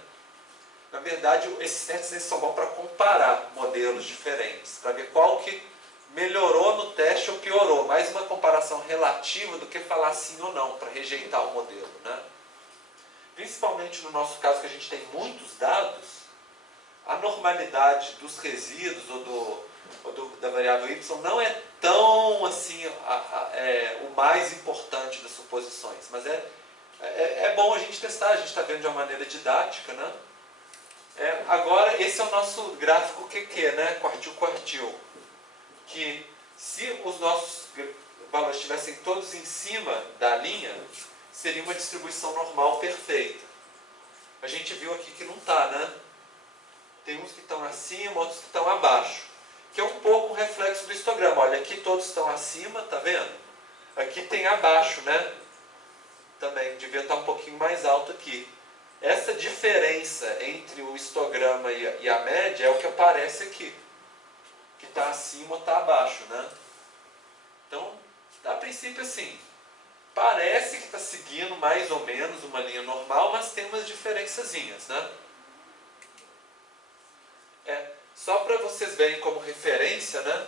Na verdade, esses testes são bons para comparar modelos diferentes, para ver qual que melhorou no teste ou piorou. Mais uma comparação relativa do que falar sim ou não, para rejeitar o modelo, né? Principalmente no nosso caso, que a gente tem muitos dados, a normalidade dos resíduos da variável y não é tão assim o mais importante das suposições, mas é bom a gente testar, a gente está vendo de uma maneira didática, né? Agora, esse é o nosso gráfico QQ, né? Quartil-quartil. Que se os nossos valores estivessem todos em cima da linha, seria uma distribuição normal perfeita. A gente viu aqui que não está, né? Tem uns que estão acima, outros que estão abaixo. Que é um pouco um reflexo do histograma. Olha, aqui todos estão acima, tá vendo? Aqui tem abaixo, né? Também devia estar um pouquinho mais alto aqui. Essa diferença entre o histograma e a média é o que aparece aqui. Que está acima ou está abaixo, né? Então, a princípio assim, parece que está seguindo mais ou menos uma linha normal, mas tem umas diferençazinhas, né? Só para vocês verem como referência, né?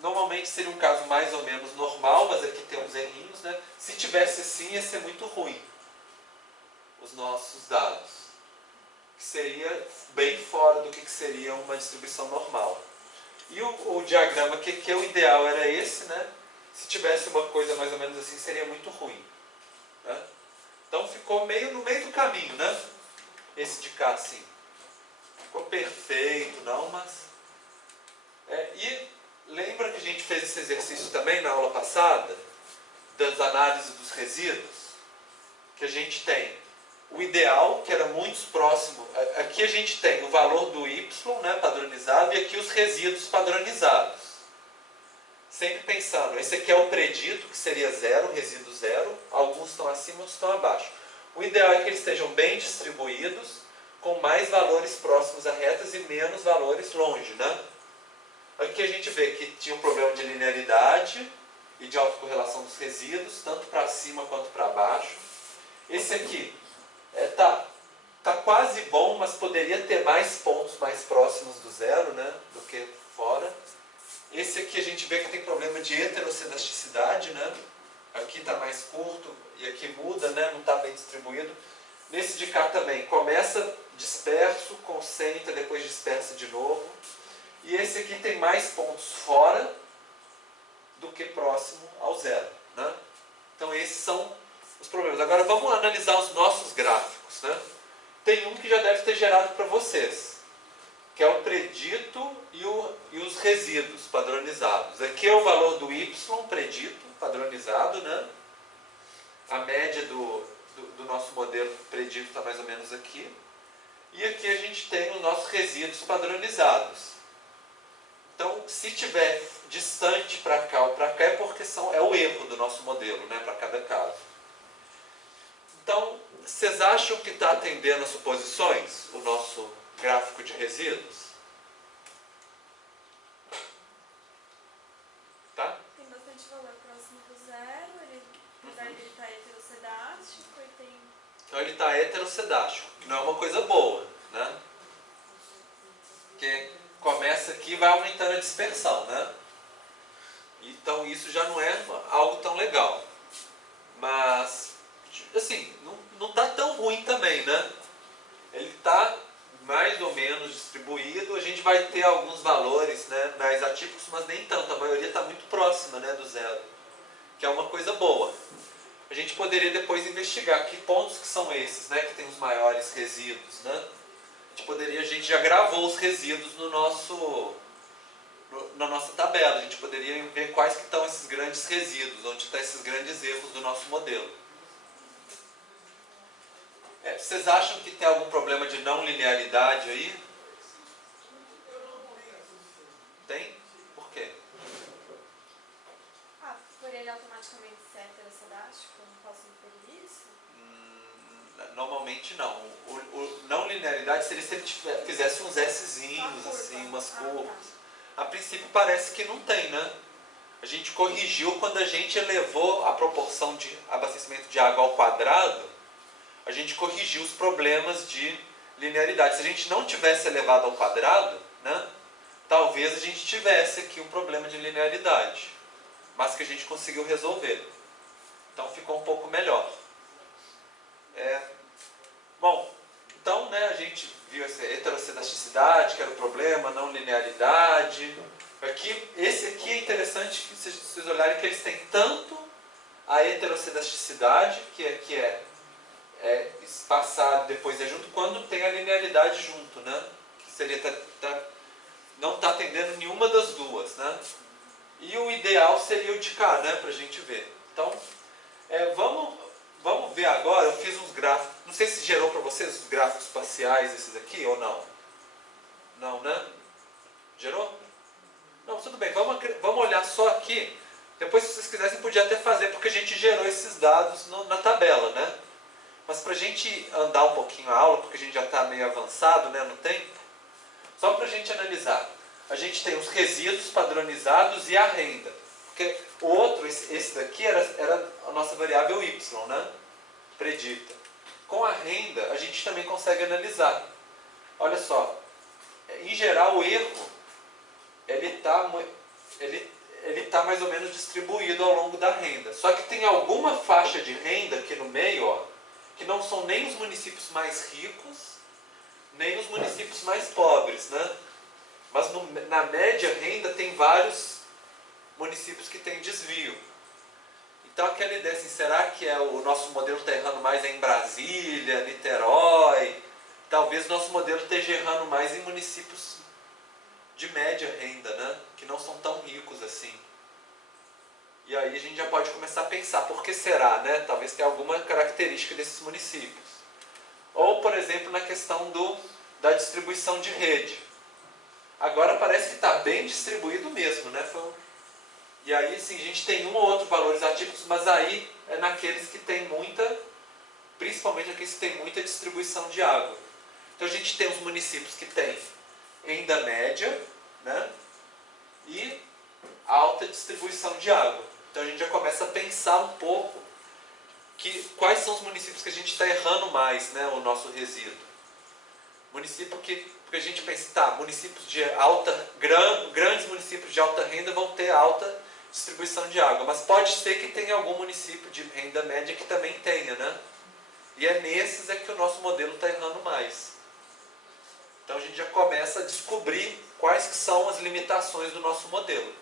Normalmente seria um caso mais ou menos normal, mas aqui tem uns errinhos, né? Se tivesse assim, ia ser muito ruim os nossos dados, que seria bem fora do que seria uma distribuição normal. E o diagrama que o ideal era esse, né? Se tivesse uma coisa mais ou menos assim, seria muito ruim, né? Então ficou meio no meio do caminho, né? Esse de cá, assim. Ficou perfeito, não, mas... E lembra que a gente fez esse exercício também na aula passada, das análises dos resíduos? Que a gente tem o ideal, que era muito próximo. Aqui a gente tem o valor do y, né, padronizado, e aqui os resíduos padronizados. Sempre pensando, esse aqui é o predito, que seria zero, resíduo zero. Alguns estão acima, outros estão abaixo. O ideal é que eles estejam bem distribuídos, com mais valores próximos a retas e menos valores longe, né? Aqui a gente vê que tinha um problema de linearidade e de autocorrelação dos resíduos, tanto para cima quanto para baixo. Esse aqui tá quase bom, mas poderia ter mais pontos mais próximos do zero, né, do que fora. Esse aqui a gente vê que tem problema de heterocelasticidade, né? Aqui está mais curto e aqui muda, né? Não está bem distribuído. Nesse de cá também, começa disperso, concentra, depois dispersa de novo. E esse aqui tem mais pontos fora do que próximo ao zero, né? Então esses são os problemas. Agora vamos analisar os nossos gráficos, né? Tem um que já deve ter gerado para vocês, que é o predito e os resíduos padronizados. Aqui é o valor do y predito padronizado, né? A média do nosso modelo predito está mais ou menos aqui. E aqui a gente tem os nossos resíduos padronizados. Então, se tiver distante para cá ou para cá, é porque é o erro do nosso modelo, né, para cada caso. Então, vocês acham que está atendendo as suposições, o nosso gráfico de resíduos? Tá? Tem bastante valor próximo do zero, ele, apesar de ele estar heterocedástico, e tem... Então ele está heterocedástico, que não é uma coisa boa, né? Porque começa aqui e vai aumentando a dispersão, né? Então isso já não é algo tão legal. Mas, assim, não está tão ruim também, né? Ele está mais ou menos distribuído, a gente vai ter alguns valores, né, mais atípicos, mas nem tanto, a maioria está muito próxima, né, do zero, que é uma coisa boa. A gente poderia depois investigar que pontos que são esses, né, que tem os maiores resíduos, né? A gente já gravou os resíduos na nossa tabela, a gente poderia ver quais que estão esses grandes resíduos, onde estão esses grandes erros do nosso modelo. Vocês acham que tem algum problema de não linearidade aí? Tem? Por quê? Por ele automaticamente ser heterocedástico, eu não posso inferir isso? Normalmente não. O não linearidade seria se ele fizesse uns Szinhos, assim, umas curvas. A princípio parece que não tem, né? A gente corrigiu quando a gente elevou a proporção de abastecimento de água ao quadrado, a gente corrigiu os problemas de linearidade. Se a gente não tivesse elevado ao quadrado, né, talvez a gente tivesse aqui um problema de linearidade, mas que a gente conseguiu resolver. Então ficou um pouco melhor. Bom, então, né, a gente viu essa heterocedaticidade, que era o problema, não linearidade. Esse aqui é interessante que vocês olharem que eles têm tanto a heterocedaticidade, que é espaçado, depois é junto, quando tem a linearidade junto, né? Que seria não está atendendo nenhuma das duas, né? E o ideal seria o de cá, né? Para a gente ver. Então, vamos ver agora. Eu fiz uns gráficos. Não sei se gerou para vocês os gráficos espaciais esses aqui ou não. Não, né? Gerou? Não, tudo bem. Vamos olhar só aqui. Depois, se vocês quisessem, podia até fazer, porque a gente gerou esses dados na tabela, né? Mas para a gente andar um pouquinho a aula, porque a gente já está meio avançado, né, no tempo, só para a gente analisar. A gente tem os resíduos padronizados e a renda. Porque o outro, esse daqui, era a nossa variável y, né? Predita. Com a renda, a gente também consegue analisar. Olha só, em geral o erro, ele tá mais ou menos distribuído ao longo da renda. Só que tem alguma faixa de renda aqui no meio, ó, que não são nem os municípios mais ricos, nem os municípios mais pobres, né? Mas na média renda tem vários municípios que têm desvio. Então aquela ideia assim, será que o nosso modelo está errando mais em Brasília, Niterói? Talvez o nosso modelo esteja errando mais em municípios de média renda, né? Que não são tão ricos assim. E aí a gente já pode começar a pensar, por que será, né? Talvez tenha alguma característica desses municípios. Ou, por exemplo, na questão da distribuição de rede. Agora parece que está bem distribuído mesmo, né? E aí, assim, a gente tem um ou outro valores atípicos, mas aí é naqueles que tem principalmente aqueles que tem muita distribuição de água. Então a gente tem os municípios que têm renda média, né? E alta distribuição de água. Então a gente já começa a pensar um pouco quais são os municípios que a gente está errando mais, né, o nosso resíduo. Município porque a gente pensa, municípios de grandes municípios de alta renda vão ter alta distribuição de água, mas pode ser que tenha algum município de renda média que também tenha, né? E é nesses que o nosso modelo está errando mais. Então a gente já começa a descobrir quais que são as limitações do nosso modelo.